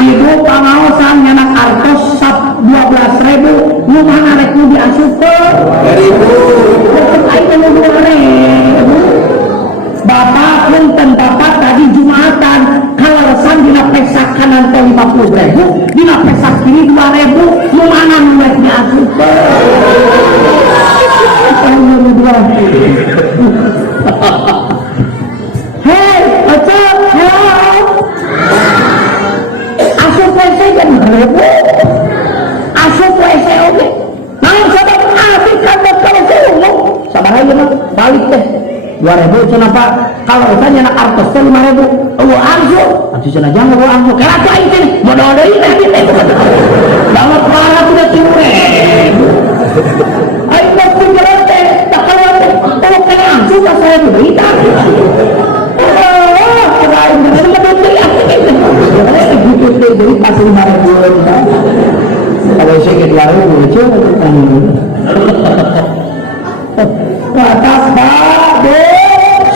ibu pangaosan nyana kartos 12.000 nu mana rek nu diasup ke 2.000 ayo nu 2.000 bapak punten bapak tadi jumatan kalasan dina pesak kanan teh 50.000 dina pesak kiri 2.000 nu mana nu rek diasup ke hei, acak, hello asup WC kan 2.000 asup WC oke nah sabar asik kan kalau saya sabar aja mah balik teh 2.000 cina pak kalau saya nak artos teh 5.000 angsu nanti cina jangan angsu kira tuh aja sini modal dari ini banget parah sudah 10.000 ayo pasti jalan teh tak kalau teh kalau kena angsu tak saya berita kirain dengan medali aku gitu deh jadi pasti 5.000 kalau saya ke 2.000 lucu atas babo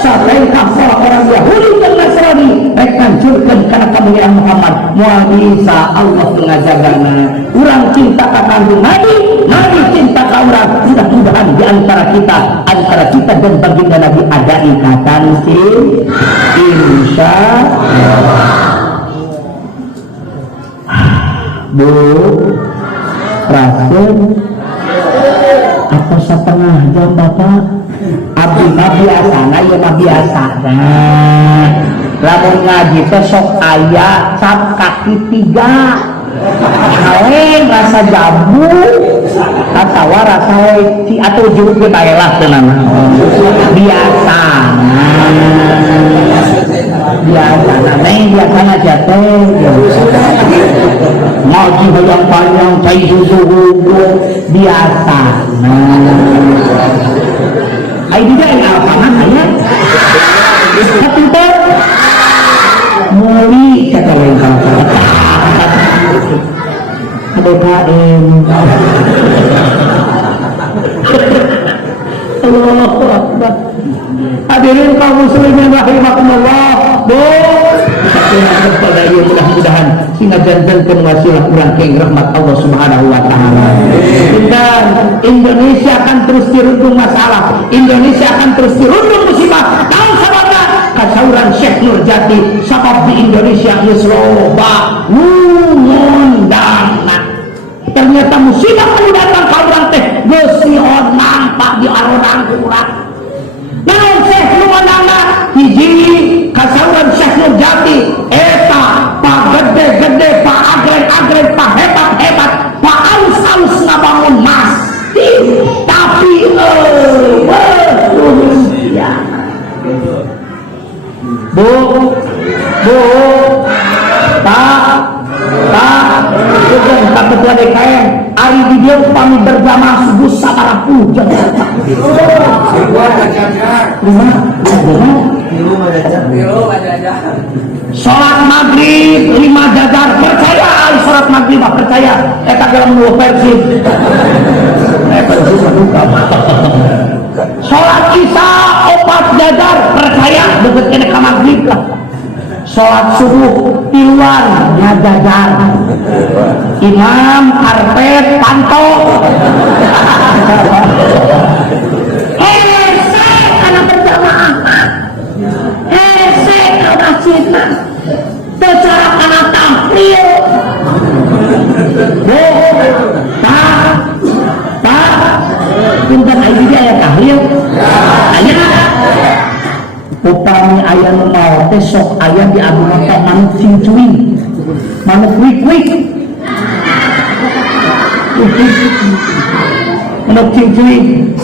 sampai kasar orang Yahudi dan Nasrani mereka hancurkan karena kemuliaan Muhammad mual bisa Allah mengajagana orang cinta ke kandung Nabi cinta ke orang mudah-mudahan di antara kita dan baginda Nabi ada ikatan insya Bu Rasul apa setengah jam Bapak abdi biasa ya biasa lamun ngaji sok aya cap kaki 3 kaleng rasa jambu atawa rasa leci atau jeruk ge bae lah tenan biasa biasana jatuh ngaji yang panjang cai susu biasa ayo juga yang alfangan ayah satu teh muli kata lain alfangan ada KM Allahu Akbar hadirin kaum muslimin rahimakumullah kepada ia mudah-mudahan sinajantankeun wasilah urang ke rahmat Allah Subhanahu wa taala. Dan Indonesia akan terus dirundung masalah, Indonesia akan terus dirundung musibah. Tahu sababna? Kasauran Syekh Nurjati sabab di Indonesia geus loba ngundangna. Ternyata musibah anu datang ka urang teh geus sihon nampak di arorang urang. Naon Syekh ngundangna hiji kasauran Syekh Nurjati eta pak gede-gede pak agreg-agreg pak hebat-hebat pak aus-aus ngabangun masjid tapi ya bu pak ketua DKM ari di dia pami berjamaah subuh sabaraha hujan. Sholat maghrib 5 jajar percaya, sholat maghrib percaya. Eta dalam dua versi. Sholat isya 4 jajar percaya, deket kene ka maghrib lah. Sholat subuh tiluan jajar. Imam karpet pantau. Hese anak berjamaah. Hese ke masjid mah. Secara kana tampil. Pak, punten aya aya tahlil. Aya. Upami aya nu mau teh sok aya di abdi mata manuk cincuing. Manuk wik-wik. Manuk cincuing.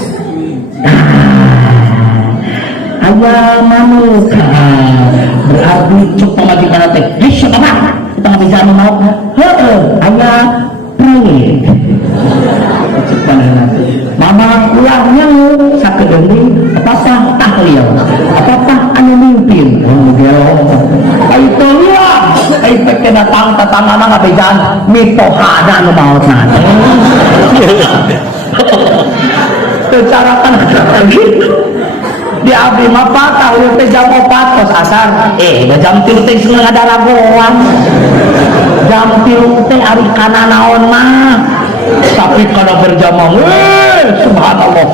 Aya manuk. Berarti cuk pamajikan teh. Hei, sabar. Kita bisa mau. Heeh, aya proyek. Mama ulangnya sakedeung apa-apa tahlil, apa-apa anu mimpin. Itu ya, peke datang tatangana ngabejaan mitohada nu maotna. Secarakan gitu. Di abdi mah tahlil teh jam 4 kos asar. Jam 3 teh seneng ada ragoan. Jam 3 teh ari kana naon mah. Tapi kalau berjamaah, subhanallah,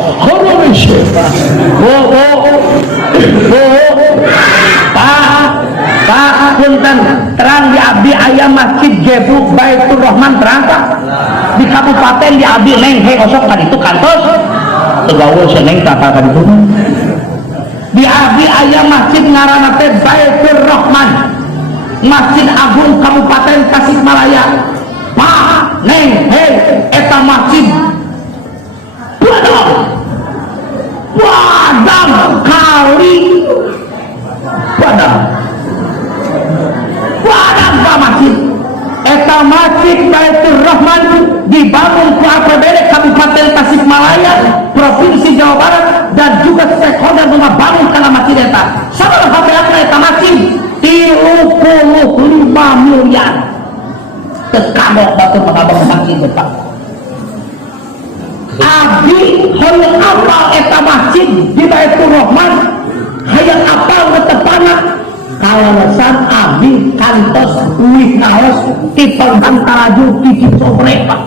Pak, punten terang di abdi ayam masjid Gebu Baitur Rahman terang Pak. Di kabupaten di abdi neng osok kan itu kantos. Tegawe seneng tata kan itu. Di abdi ayam masjid ngaranna teh Baitur Rahman. Masjid Agung Kabupaten Tasikmalaya. Pak, neng, eta masjid padang kali padang Pak masjid. Eta masjid Baitur Rahman dibangun ku APBD Kabupaten Tasikmalaya, Provinsi Jawa Barat, dan juga stakeholder membangun karena masjid eta. Sabar habeatna eta masjid 35 miliar. Tekadok batu mengabang masjid Pak. Abdi hoyong apal eta masjid di Baitur Rahman, hayang apal netepana kalasan abdi kantos uih kaos ti Pantaraju ti Cicomre Pak.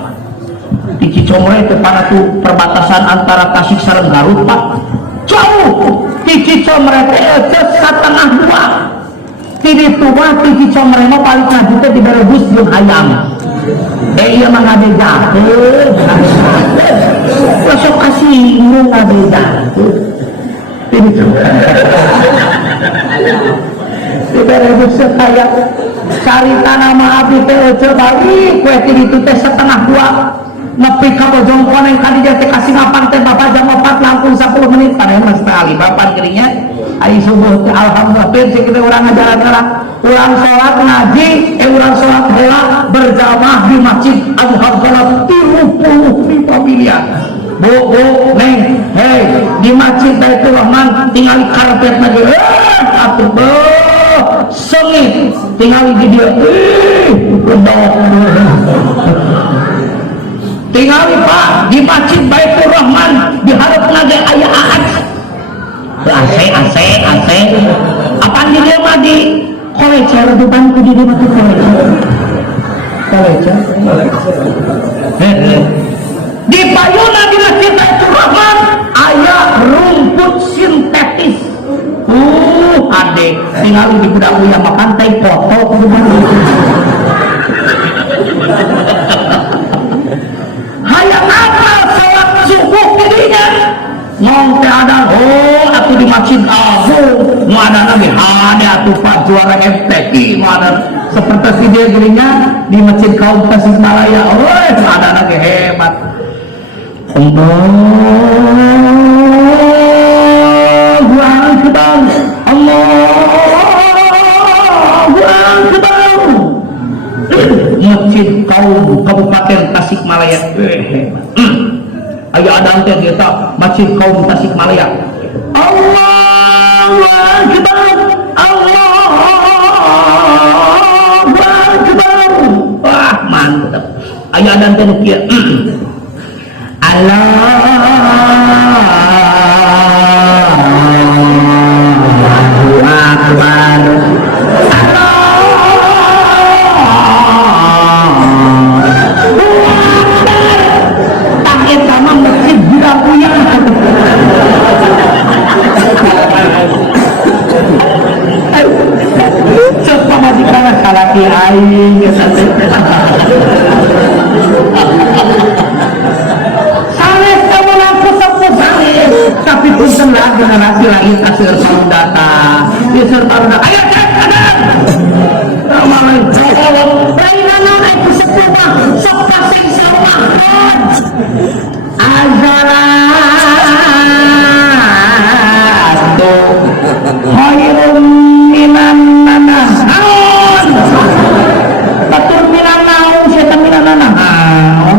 Di Cicomre tepana tu perbatasan antara Tasik sareng Garut Pak. Jauh ti Cicomre teh satengah dua. Tidi tua tidi Cicomre mah paling lanjutnya di Berebus jeung hayam. Iya mah ngabedakeun. Masuk kasih nu ngabedakeun. Tidi di Berebus hayam carita nama abdi teh euceul balik we tidi itu teh setengah dua. Nepi ka Bojongkoneng kadi teh kasih mapan teh Bapak jam 4 langkung 10 menit padahal mah sekali bapan geuringnya. Ai subuh teh alhamdulillah teh kita urang ngajaran-jaran, urang salat ngaji, urang salat heula berjamaah di Masjid Abu Habsalah 35 miliar. Bu, neng, di Masjid Baitur Rahman tinggal karpetna ge atuh sengit tinggal di dia. Tinggal Pak di Masjid Baitur Rahman diharapna ge aya aat. AC apaan di dia mah di kolecer depanku di dia mah kolecer di payuna di Masjid Baitur Rahman aya rumput sintetis adek tinggal di budak uya makan teh foto hayang apa salat subuh didinya ngong teh ada atuh di Masjid Agung nu ada lagi ada atuh Pak juara FPI nu ada seperti si dia gerinya di Masjid Kaum Tasikmalaya ada lagi hebat. Allahu Akbar Allahu Akbar. Masjid Kaum Kabupaten Tasikmalaya hebat. aya adan teh eta masjid kaum Tasikmalaya. Allahu Akbar, Allahu Akbar. Wah, mantap. Aya adan teh kieu. Allahu Akbar. Salaki aing sanes kamu laku sepuh sanes tapi punten lah generasi lain kasir data kasir data ayo cek kadang malah jolong rainana aku sepuh mah sok kasih sama azalatu khairun minan nanahon batur minan naon setan minan nanahon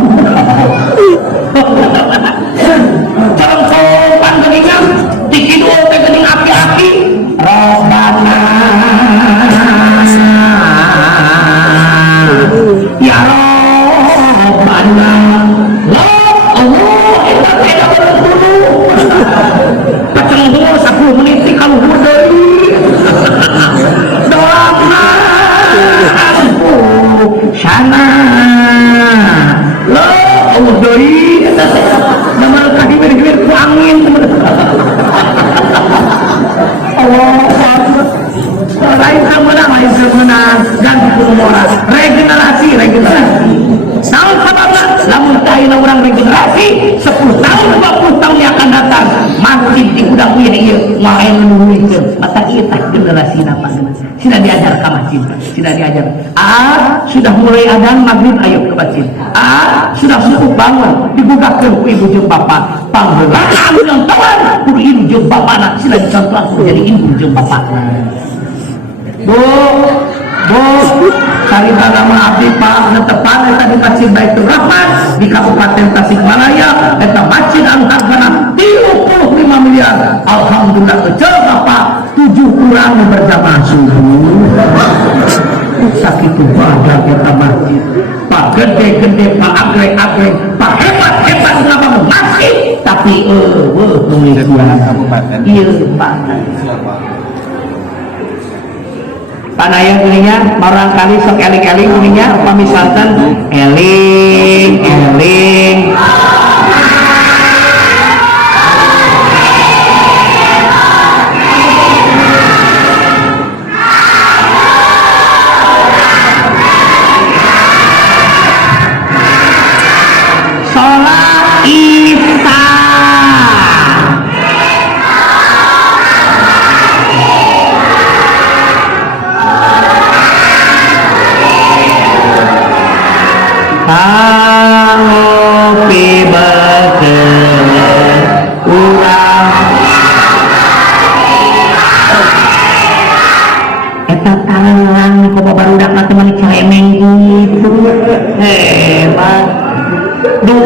jalan sopan geningan dikidul teh gening api-api Rabbana ya Rabbana Allah eta betul paceng 10 menit di kaluhur deui doana sana lo Allah deui eta teh nama kahiwir-hiwir ku angin Allah lain kemenang ganti kumoras regenerasi tahun sababna lamun tayna urang regenerasi 10 tahun 20 tahun yang akan datang masjid di gudang uyah ieu main nuhulikeun mata ieu teh generasina panggeunan sina diajar ka masjid sina diajar sudah mulai adzan maghrib ayo ke masjid sudah subuh bangun dibukakeun ku ibu jeung bapak pangheula anu yang tawan kudu ibu jeung bapana sina dicontohkeun jadi ibu jeung bapana. Bu, cerita nama abdi Pak netepan eta di Masjid Baitur Rahman di Kabupaten Tasikmalaya eta masjid anu hargana 35 miliar. Alhamdulillah kecil Bapak 7 kurang berjamaah subuh. Sakitu bahagia kita masjid. Pak gede-gede, Pak agreg-agreg, Pak hebat-hebat ngabangun masjid. Tapi nulis kabupaten. Iya Pak. Panaya kuningnya barangkali sok eling-eling kuningnya apa misalkan eling sholat isya ngopi bekel urang eta talang kok barudak na teman ceremeng gitu hebat 27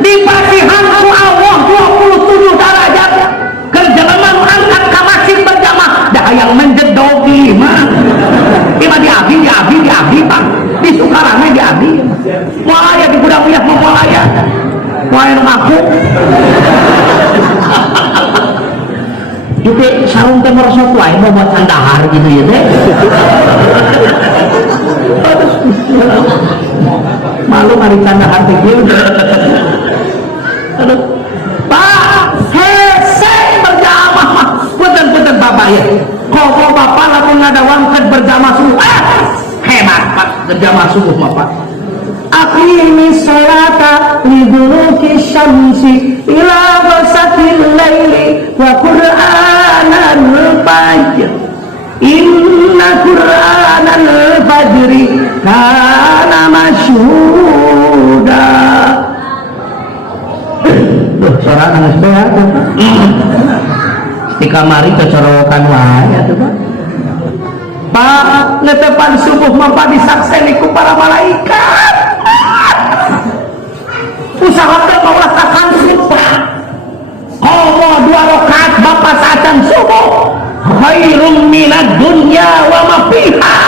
di Pasihan ku Allah 27 derajat kerjalaman angkat ke masjid berjamaah dah yang menjedogi mah ima di abi Pak di Sukarame di abi mulaya di gudang uyah mulaya mulaya ngaku itu sarung teh merosot wae buat sandahar gitu ya teh malu mari sandahar teh kieu Pak hese berjamaah mah punten Bapak ya kok Bapak lamun ngadawangkeun berjamaah subuh hebat Pak berjamaah subuh mah Pak aqimis sholata liduluki syamsi ila ghasaqil laili wa qur'anal fajr inna qur'anal fajri kana masyhuda. Duh, sorangan geus beak. Di kamari cocorokan wae atuh Pak. Pak, netepan subuh mah disakseni ku para malaikat. Usahakeun mawlasakan sunnah. Qoma 2 rakaat bapak saacan subuh. Khairum minad dunya wa ma fiha.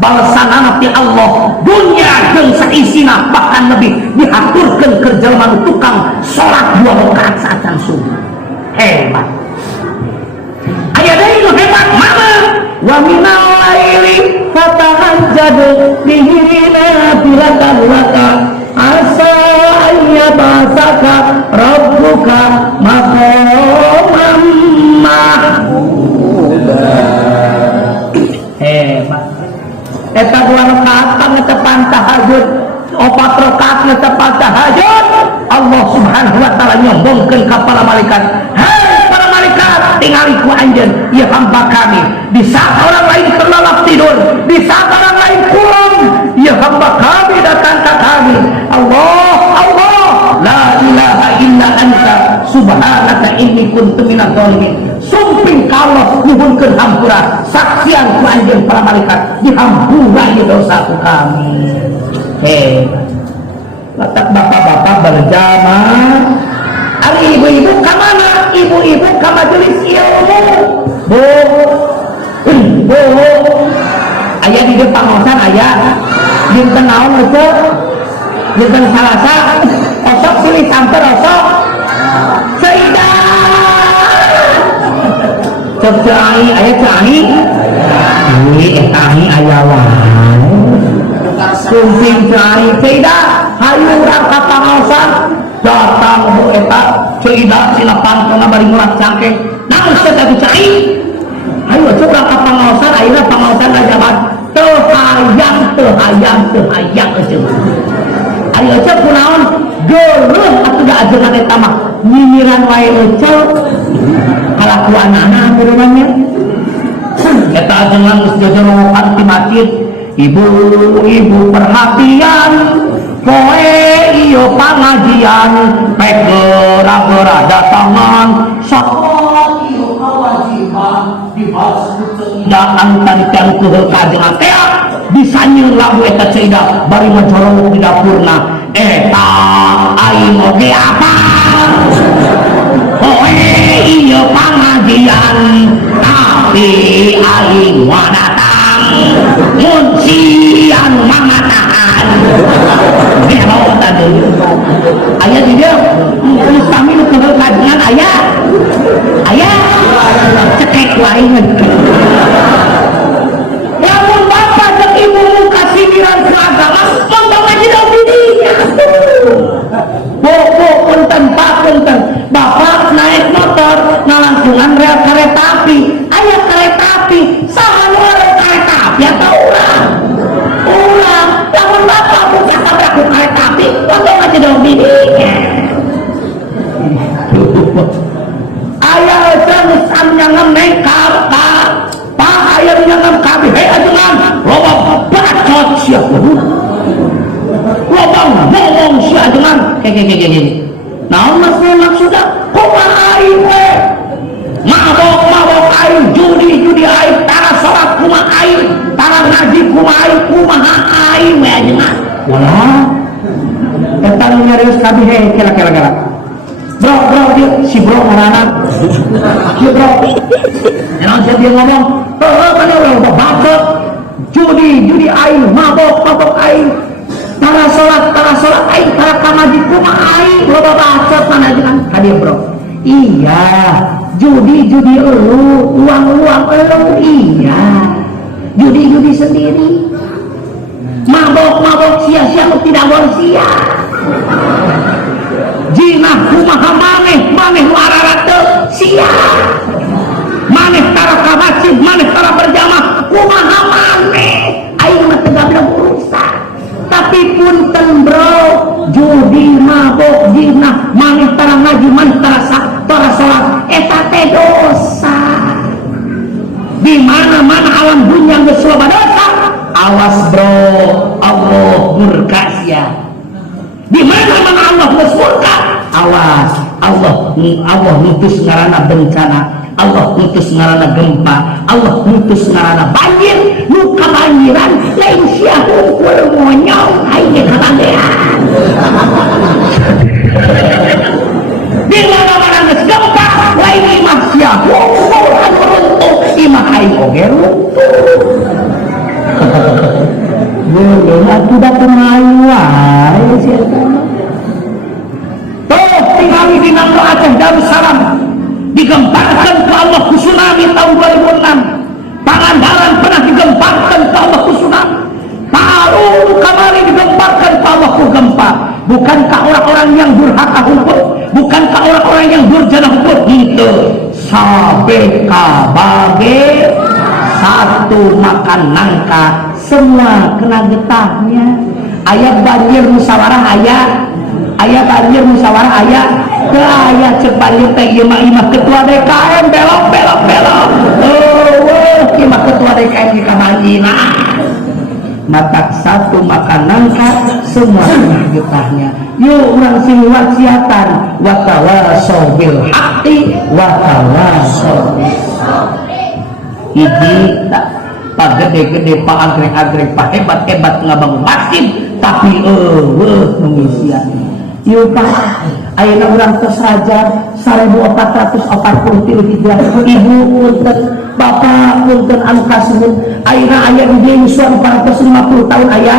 Balasanana ti Allah dunya jeung saisina bahkan lebih diaturkeun keur jelema nu tukang salat 2 rakaat saacan subuh. Hebat. Aya deui nu hebat mana? Wa minal laili fatahajjad bihi nafilatan laka asa ayyabasaka rabbuka maqaman mahmuda. Hebat. Eta 2 rakaat pangetepan tahajud, 4 rakaat netepan tahajud. Allah Subhanahu wa taala nyombongkeun ka para malaikat. Hai para malaikat, tingali ku anjeun, ieu hamba kami. Di saat orang lain terlelap tidur, di saat orang lain pulang, ieu hamba kami datang ke kami. Allah, Allah, la ilaha illa anta subhanaka inni kuntu minadz zalimin. Sumping ka Allah nyuhunkeun hampura, saksian ku anjeun para malaikat, dihampura ieu dosa ku kami. Letak bapak-bapak berjamaah. Ari ibu-ibu ka mana? Ibu-ibu ka majelis ilmu. Bu, aya di depan pangosan aya. Dinten naon teu? Dinten Salasa. Osok silih samper osok. Seidah. Cek cai aya cai. Ini cai aya wae. Sumping cai seidah. Hayu urang ka pangosan. Datang bu eta ceidah sila pantona bari mulak cangkeng. Naon teh teh cai? Ayo coba ka pangaosan ayeuna pangaosan ngajaban teu hayang euceun. Ayo cek kunaon geuleuh atuh da ajengan eta mah nyinyiran wae euceul kalakuanana beurangnya. Eta ajengan geus jojolokan ti masjid. Ibu-ibu perhatian poe ieu pangajian rek geura-geura datangan salat ieu kawajiban dibahas ceuidaan tadikan keheul kajengan teh bisa nyieun lagu eta ceuida bari mencorong di dapurna eta aing oge apa poe ieu pangajian tapi aing moal datang mun sian mangatahan hello tadi aya di dia geus sami nu keheul kajengan aya cekek wae lamun bapak jeung ibu muka sindiran ku agama mun bapak jeung didinya bu punten pak punten bapak naik motor ngalangsungan rel kereta api aya kereta api saha nu kereta api atau urang lamun bapak buka tabrak ku kereta api bapak mah jeung didinya aya geus nyangem nengkar pak aya nyangem kabeh ajengan loba bacot sia loba ngomong sia ajengan ke naon maksudna kumaha aing we mabok aing judi aing tara salat kumaha aing tara ngaji kumaha aing we ajengan wah eta nu nyarios kabeh kira-kira bro si bro ngaranna si bro yang dia ngomong kan udah bakat judi aing mabok aing tara salat aing tara kamaji kumaha aing loba bacot mana jangan hadir bro iya judi elu uang elu iya judi sendiri mabok sia-sia tidak boleh sia jinah kumaha maneh wararat teu sia maneh tara ka masjid maneh tara berjamaah kumaha maneh aing mah teu gablok urusan tapi punten bro judi mabok jinah maneh tara ngaji maneh tara salat eta teh dosa di mana-mana alam dunya geus loba dosa awas bro Allah geus murka, awas Allah ngutus ngaranna bencana, Allah ngutus ngaranna gempa, Allah ngutus ngaranna banjir, nu kabanjiran lain sia hungkul monyong aing kabangean. Di mana-mana geus gempa lain imah sia hungkul anu runtuh, imah aing oge runtuh. Belum aku datang wae sia tinggal di Nangro Aceh Darussalam digemparkan ke Allah ku tsunami tahun 2006. Pangandaran pernah digemparkan ke Allah ku tsunami. Palu kemarin digemparkan ke Allah ku gempa. Bukankah orang-orang yang durhaka hukum, bukankah orang-orang yang durjana hukum itu sabeka bage satu makan nangka semua kena getahnya. Ayat banjir musyawarah ayat banjir musyawarah ayat cek banjir teh imah ketua DKM belok imah ketua DKM di kabanjina matak satu makan nangka semua getahnya. Yuk orang sing wasiatan wa tawasau bil haqqi wa tawasau hiji pak gede-gede pak agrek-agrek pak hebat-hebat ngabangun masjid tapi pengisian. Yuk Pak, ayeuna urang tos raja 1443 Hijriah. Ibu punten, Bapak punten anu kasuhun. Ayeuna aya di dieu nyusuan 450 tahun aya.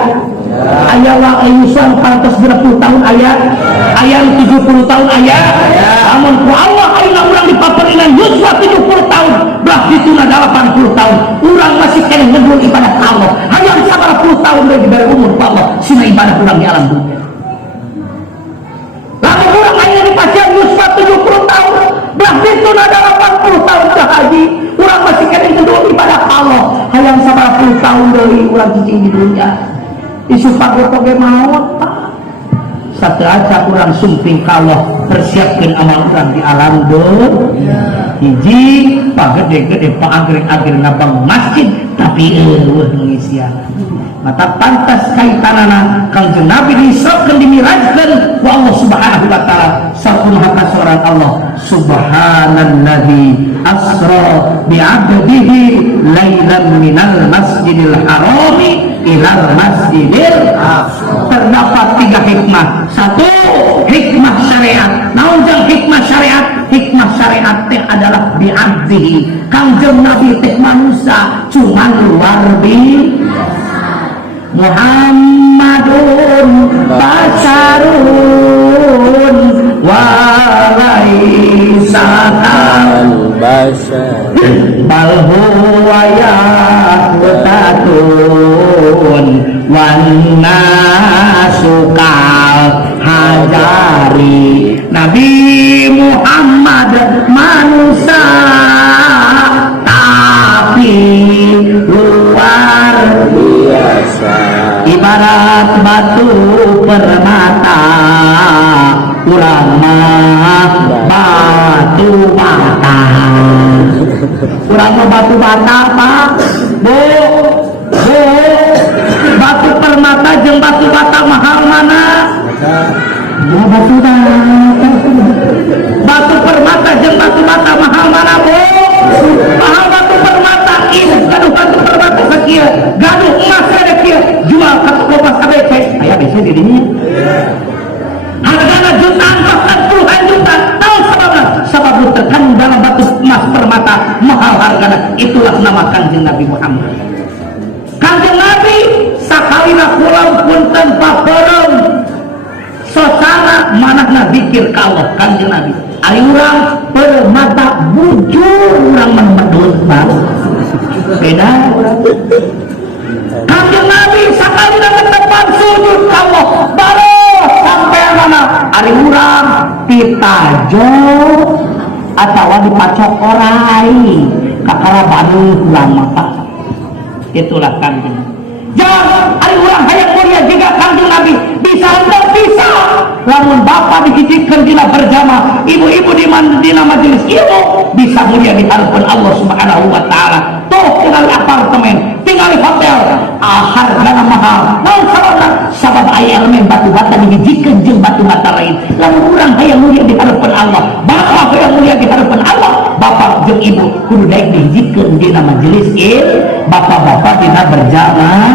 Aya wa nyusuan 420 tahun aya. Aya 70 tahun aya. Amun ku Allah ayeuna urang dipaperinan nyusuan 70 tahun, belah dituna 80 tahun. Urang masih keneh ngedul ibadah ka Allah. Hayang 90 tahun deui dibere umur ku Allah, sina ibadah urang di alam dunia. Lalu orang hanya dipasang Yusuf 70 tahun, belah itu ada 80 tahun dah haji. Orang masih kena kedua ibadah Allah. Hayang 90 tahun dari orang cicing di dunia. Isu pagi-pagi maut Pak. Satu aja orang sumping Allah persiapkan amal orang di alam dunia. Hiji pak gede-gede pak agrek-agrek nabang masjid tapi mengisian. Mata pantas kaitanana Kangjeng Nabi disabkeun dimirajkeun ku Allah Subhanahu wa taala. Sakumaha kasoran Allah subhanalladzi asra bi 'abdihi lailan minal masjidil harami ilal masjidil aqsa. Terdapat 3 hikmah. 1 hikmah syariat. Naon jeung hikmah syariat? Hikmah syariat teh adalah bi 'abdihi. Kangjeng Nabi teh manusia cuman luar biasa. Muhammadun basarun walaisa kal basar bal huwa yaqtatun wan nasu kal hajari. Nabi Muhammad manusia tapi luar biasa. Ibarat batu permata, urang mah batu bata. Urang mah batu bata Pak. Bu, batu permata jeung batu bata mahal mana? Ya batu bata. Batu permata jeung batu bata mahal mana Bu? Mahal batu permata ini, gaduh batu permata sakieu, gaduh emas ada kieu, jual ka toko pas ABC. Aya ABC di dinya. Hargana jutaan bahkan puluhan juta. Tahu sebabna? Sabab lu terkandung dalam batu emas permata mahal hargana. Itulah nama Kanjeng Nabi Muhammad. Kanjeng Nabi sakalina pulang punten papereum sosana manahna zikir ka Allah. Kanjeng Nabi ari urang permata bujur urang medun Pak. Beda urang. Kanjeng Nabi sakalina tetepan sujud ka Allah baros sampai mana ari urang pitajo atawa dipacok orai kakara baru ulama Pak. Itulah Kanjeng. Jangan ari urang hayang mulia juga Kanjeng Nabi bisa hendak bisa lamun bapak dihijikeun dina berjamaah, ibu-ibu di dina majelis ilmu bisa mulia di hadapan Allah Subhanahu wa taala. Tuh tinggal apartemen, tinggal di hotel, hargana mahal. Naon sababna? Sabab aya elemen batu bata dihijikeun jeung batu bata lain. Lamun urang hayang mulia di hadapan Allah, bapak hayang mulia di hadapan Allah, bapak jeung ibu kudu daek dihijikeun dina majelis ilmu, bapak-bapak dina berjamaah.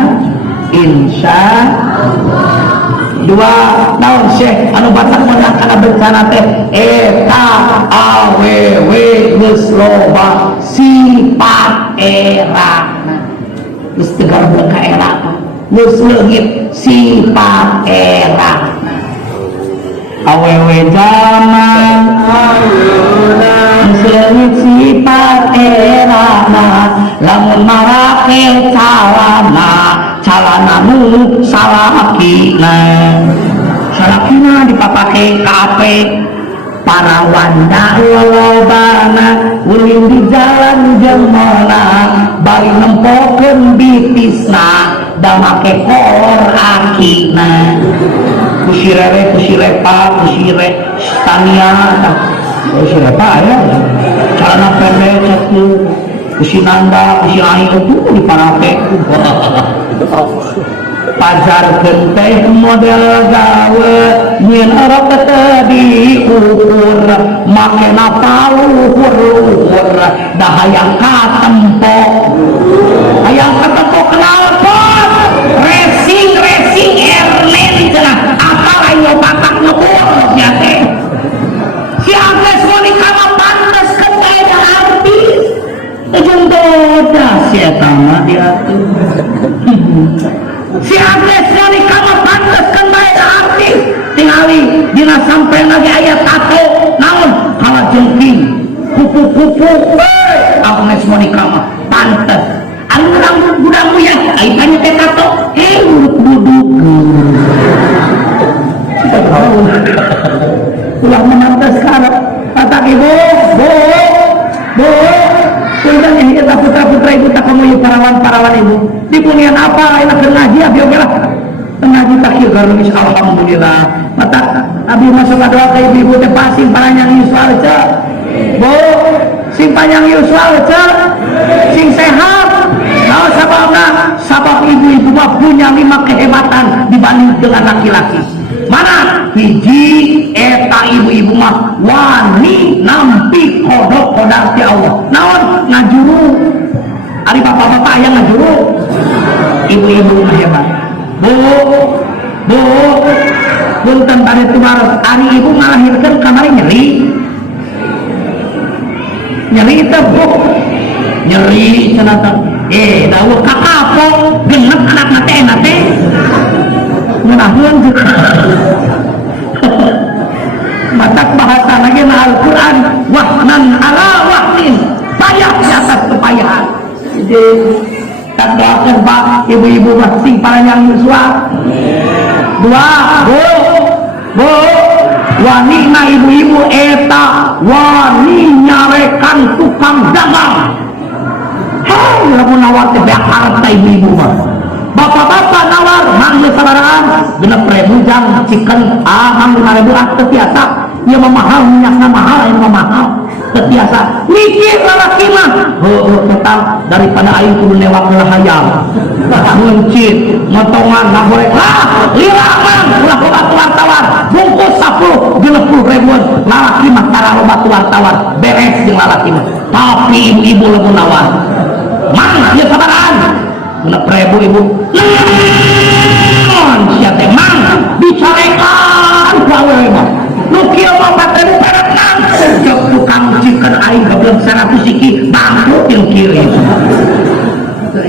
Insya dua naon Syekh anu batak menang kana bencana teh eta awewe geus loba sifat erana geus tegar ka era geus leungit sifat erana awewe zaman ayeuna geus sifat erana lamun marake calana nu salakina dipapake kape para wanda lolobana ulin di jalan jemona bari nempokeun bitisna da make kolor akina kusirere kusirepa kusire tania kusirepa ya calana pendek satu kusinanda kusirai itu diparake pajar genteh model gawe nyen erok tadi ukur makena pauhur dah hayang katempo kenal pot racing airline cenah apa ayo batak ngebur jate si Agnes Monica mah pantes kembali dah artis ujung doda si eta mah diatur si Agnes Monica mah pantes kembali dah artis tingali dina sampai lagi ayat tato naon kalah jengking kupu-kupu Agnes Monica mah pantes anu rambut budak ya kaitannya teh tato duduk ulah menantes karep kata ibu Sultan yang kita putra-putra ibu tak kamu parawan ibu di bunian apa enak ngaji abi oke lah ngaji takhir garunis alhamdulillah mata abi masuk doa ke ibu teh pasing paranyang yuswal ce bu sing panjang yuswal ce sing sehat nah sabab ibu-ibu mah punya 5 kehebatan dibanding dengan laki-laki mana hiji eta ibu-ibu mah wani nampi kodok kodar ti Allah naon ngajuru ari bapak-bapak aya ngajuru ibu-ibu mah hebat bu punten tadi tumaros ari ibu ngalahirkeun kamari nyeri teh bu nyeri cenah dawuh kakapok genep anak nate munahun matak bahasa lagi na Al-Quran wahnan ala wahnin payah di atas kepayahan jadi tak doakan pak ibu-ibu masing paranyang yuswa dua bu wani na ibu-ibu eta wani nyarekan tukang dagang hei lamun nawar teh beak harta ibu-ibu mah bapak-bapak nawar manggil sabaraan 6.000 jang chicken mang 5.000 terbiasa ia memahal minyaknya mahal yang memahal terbiasa mikir lalaki mah tetap daripada aing kudu newak hayam muncit motongan ngagorek lirangan ulah batu wartawan bungkus 10 ribuan lalaki mah tara batu wartawan beres jeung lalaki mah tapi ibu-ibu lamun nawar mang ieu sabaraan 6.000 ibu siap emang dicarekan gawe mah nu kieu mah paten perenang jeung tukang chicken aing goblok 100 siki bangkrut yang kiri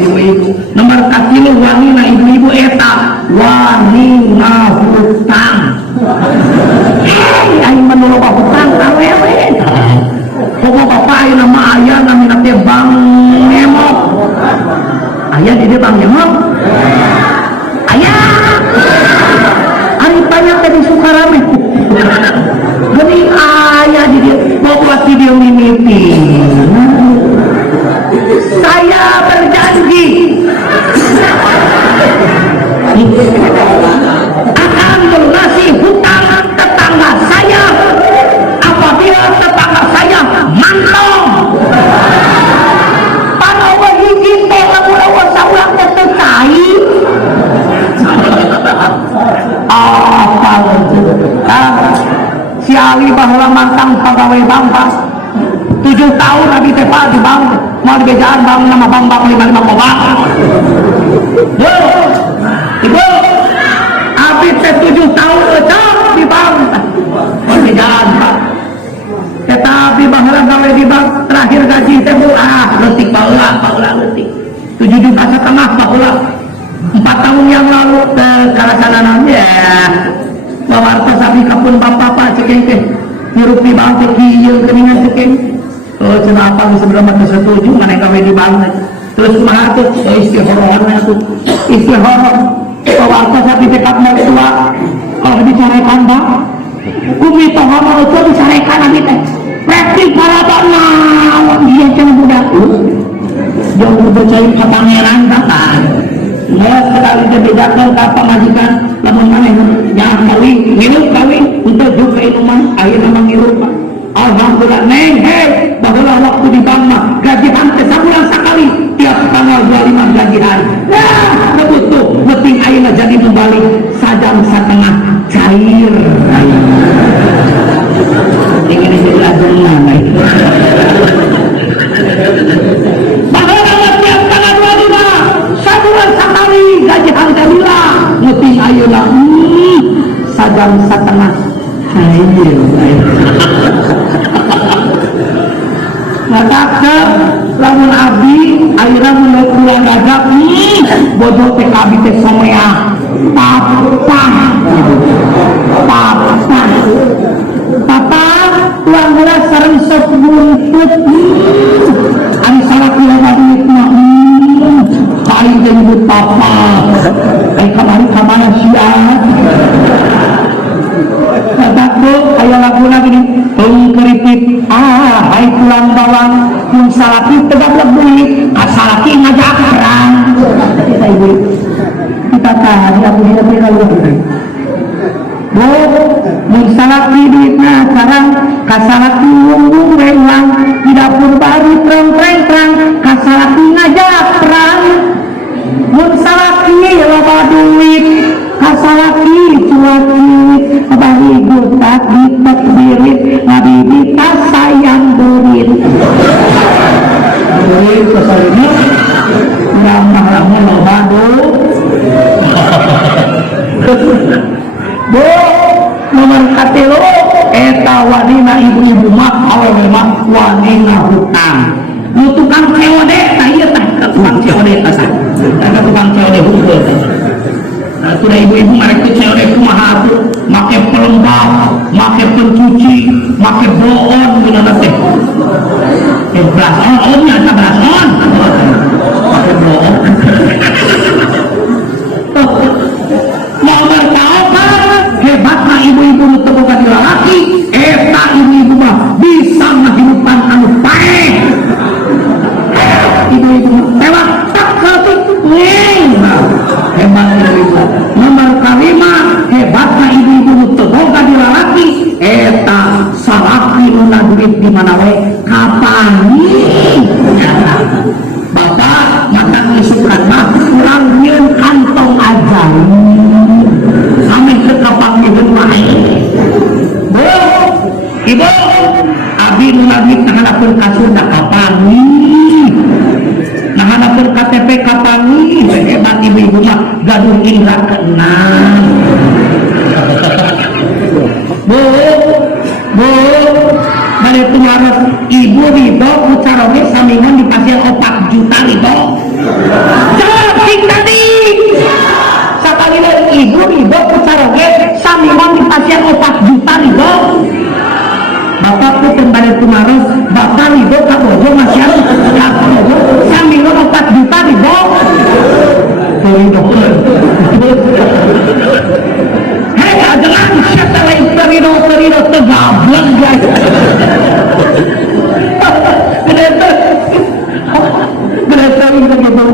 ibu-ibu nomor katilu wani na ibu-ibu eta wani ngahutang aing menolong hutang awewe pokok bapak ayeuna mah aya namina teh Bang Ngemok aya di Bang Ngemok aya ari banyak tadi Sukarame geuning aya di dia mau buat video mimpi saya berjanji akan melunasi hutang sekali baheula mantang pegawai bangsa 7 tahun abi teh Pak di bank mau dibejaan bang nama bang 55 koma ibu abi teh 7 tahun ecap di bank mau dibejaan Pak tetapi baheula gawe di bank terakhir gaji teh leutik baheula leutik 7 juta setengah baheula 4 tahun yang lalu kalasanana ya bawartos abi kapun bapak cekeng teh hirup di bank teh kieu geuningan cekeng cenah apa sebelum mah setuju mana gawe di bank terus kumaha tuh istihorohna tuh istihoroh bawartos abi teh kapna tua kalau dicarekan Bang kumi tohono itu dicarekan abi teh praktik paradana dia cenah budak jangan percaya ke pangeran kan ya sekali dibedakan ke pamajikan namun maneh jangan kawin ngirup kawin untuk juga inuman akhirnya mengirup alhamdulillah neng bahwa waktu di bank mah gajian teh sabulan sekali tiap tanggal 25 gajian betul penting ayeuna jadi membalik sajam setengah cair ingin jadi ajengan bahwa tiap tanggal 25 sabulan sekali gajian teh lila penting ayeuna sajam setengah cair ngadake lamun abi ayeuna mun pulang dadak bodoh teh abi teh somea papa tuang heula sareng sop buntut ari salah kula duit mah paling teh nyebut papa ai kamari ka mana sia ngadake aya laguna gini keripit hai pulang bawang mun salaki tegak duit asalaki ngajak perang kita ibu kita tadi aku tidak pernah bu mun salaki duitna sekarang kasalaki wung ulang di dapur baru terang kasalaki ngajak perang mun salaki loba duit kasalaki cuacuit bari gutak ditakbirit ngabibita sayang duit duit kesalina ramah-ramah loba bu nomor katelo eta wanina ibu-ibu mah awewe mah wanina hutang nu tukang COD tah ieu tah tukang COD tah tukang COD hungkul sudah ibu-ibu mereka COD kumaha atuh make pelembab make pencuci make bloon gimana teh belas on nya belas on make bloon mau bertapa hebat mah ibu-ibu nu teu boga lalaki eta ibu-ibu mah bisa menghidupkan anu pae ibu-ibu tewak tak satu hebat ibu-ibu nomor kalima hebat mah ibu-ibu nu teu boga lalaki eta salaki nu duit di mana we kapan bapak makan isukan mah kurang nyeun kantong aja ame ke kapang ibu mah bu ibu abi nu duit ngahanapeun ka Sunda kapan ngahanapeun KTP kapan hebat ibu-ibu mah gaduh indra keenam bu balik pengaruh ibu ribo ucaroge samingan di pasien 4 juta ribo jawab sing tadi sekali ibu ribo ucaroge samingan di pasien 4 juta ribo bapak pun balik pengaruh bapak ribo kabojo masih kabojo samingan 4 juta ribo hei jangan siapa lain perido tegablek guys berasa begitu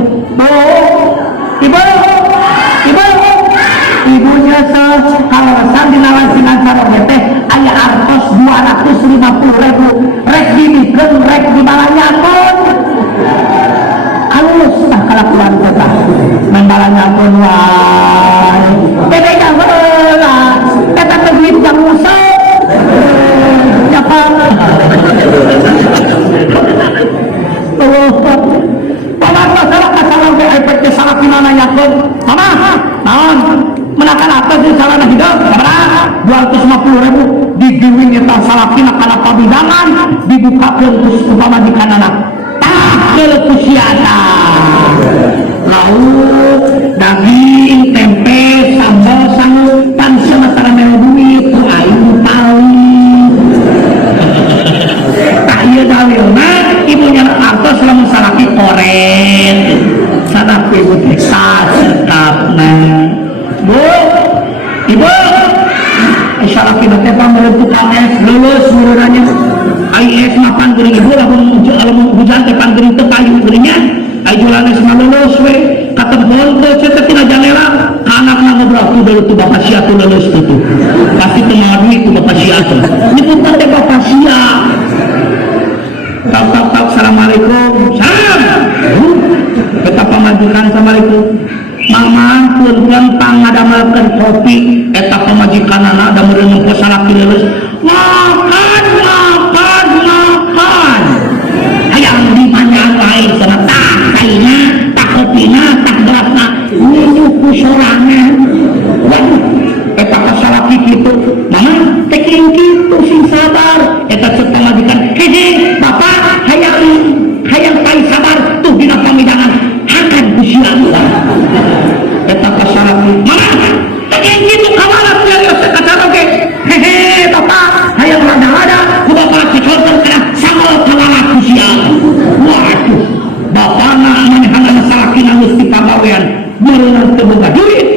ibunya kawasan di Nawansingan Sarong teh aya artos 250.000 rek dibikeun rek dibalanyakon alus tah kalakuan kota membalanyakon wae 2000 digiwin eta salakina kana pabidangan dibukakeun ku pamajikanana takel ku siata lauk daging tempe sambal sanggup pan sementara melu duit ku aing tali tak ieu dalilna ibunya artos lamun salaki oren sanak ibu Texas tetapna bu ibu salaki teh pamerentah tukang es lulus muridanya ai es mapan geuning ibu lamun hujan teh pangeuring teu payu geuringnya ai jualan es lulus we katempon teh ceuk tina janela anakna ngobrol dulu tuh bapak sia tuh lulus tuh pasti teu mawa duit tuh bapak sia tuh nyebutna teh bapak sia tak assalamualaikum salam kita pamajikan assalamualaikum mama pun pangadamelkeun kopi eta pamajikanana da meureun nempo salaki leuleus makan hayang di mana lain sana tak kaina tak kopina tak berasna nyunyuh ku sorangan waduh eta salaki kitu mama teh kitu sing sabar eta ceuk pamajikan hehe bapak hayang pai sabar tuh dina pamidangan akan ku sia eta salaki mama teh kitu kawalat nyarios ka caroge hehe bapak hayang rada-rada ku bapak dicolkeun kana sangol kawalat ku sia waduh bapana manehna salakina geus dipagawean meureun teu boga duit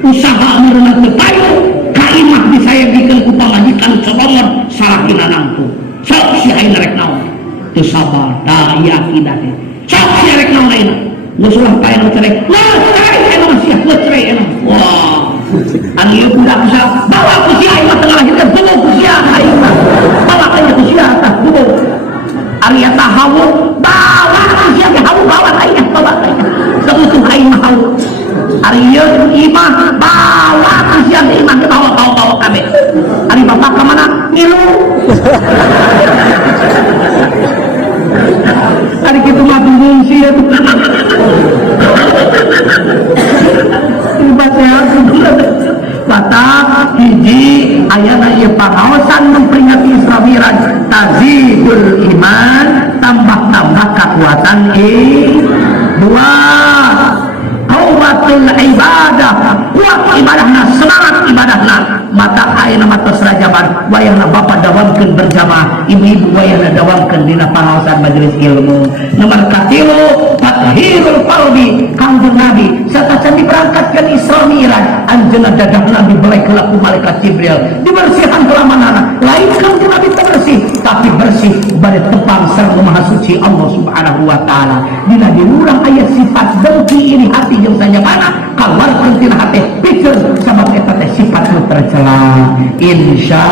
usaha meureun teu payu kaimah disayangikeun ku pamajikan colongor salakina nangtu sok si ayeuna rek naon teu sabar da ieu akidah teh sok si rek naon ayeuna geus ulah pae nu cerai cerai anu sia cerai anu wah anu ieu budak bisa bawa ku si ayeuna tengah lahirkeun bawa ku si ayeuna bawa ka ku si tah bawa ari eta hawu bawa ku si hawu bawa ka ieu bawa ka seutuh ayeuna hawu ari ieu imah bawa ku si imah bawa kabeh ari bapak ka mana ngilu hari kita mati fungsi ya tuh batak hiji ayana ieu pangaosan memperingati Isra Mi'raj tazidul iman tambah kekuatan dua quwwatul ibadah kuat ibadahna semangat ibadahna mata ayeuna mata serajaban wayahna bapak dawamkeun berjamaah ibu-ibu wayahna dawamkeun dina pangaosan majelis ilmu nomor katilu tathhirul qalbi kanjeng Nabi satacan diberangkatkeun Isra Mi'raj anjeunna dadahna dibelek heula ku malaikat Jibril dibersihan heula manana lain kanjeng Nabi teu bersih tapi bersih bade tepang sareng Maha Suci Allah Subhanahu wa taala dina diurang aya sifat dengki iri hati jeung sanjabana kaluarkeun tina hate pikeun sabab eta teh sifat nu tercela insya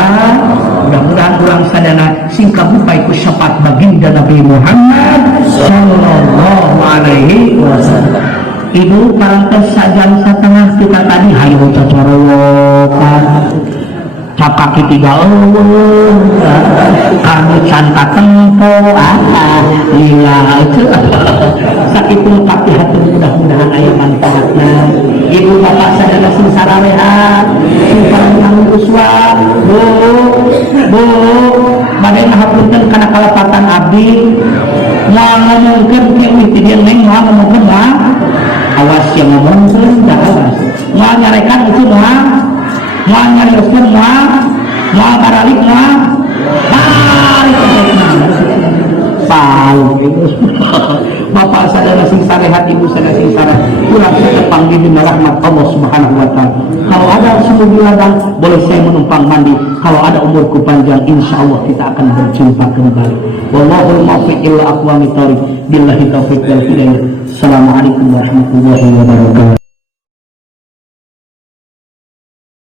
mudah-mudahan urang sadana sing kabupai ku syafaat baginda Nabi Muhammad sallallahu alaihi wasallam. Ibu parantos sajam setengah kita tadi hayu cocorowokan capaki tiga kamu canta tempo lila itu sakitu tapi hati mudah-mudahan ayah manfaatnya ibu bapak sadana sing sararehat sing sareng uswa bu badai ngahapunten kana kalepatan abdi moal ngomongkeun ke witi dieu neng moal ngomongkeun mah awas yang ngomongkeun da awas moal nyarekan itu moal nyarioskeun moal baralik balik bapak sadana sing sarehat ibu sadana sing sarehat ulah ketepang di rahmat Allah Subhanahu wa taala. Kalau ada subuh ladang boleh saya menumpang mandi, kalau ada umurku panjang insyaallah kita akan berjumpa kembali. Wallahul muwaffiq ila aqwamit thoriq billahi taufiq wal hidayah. Assalamualaikum warahmatullahi wabarakatuh.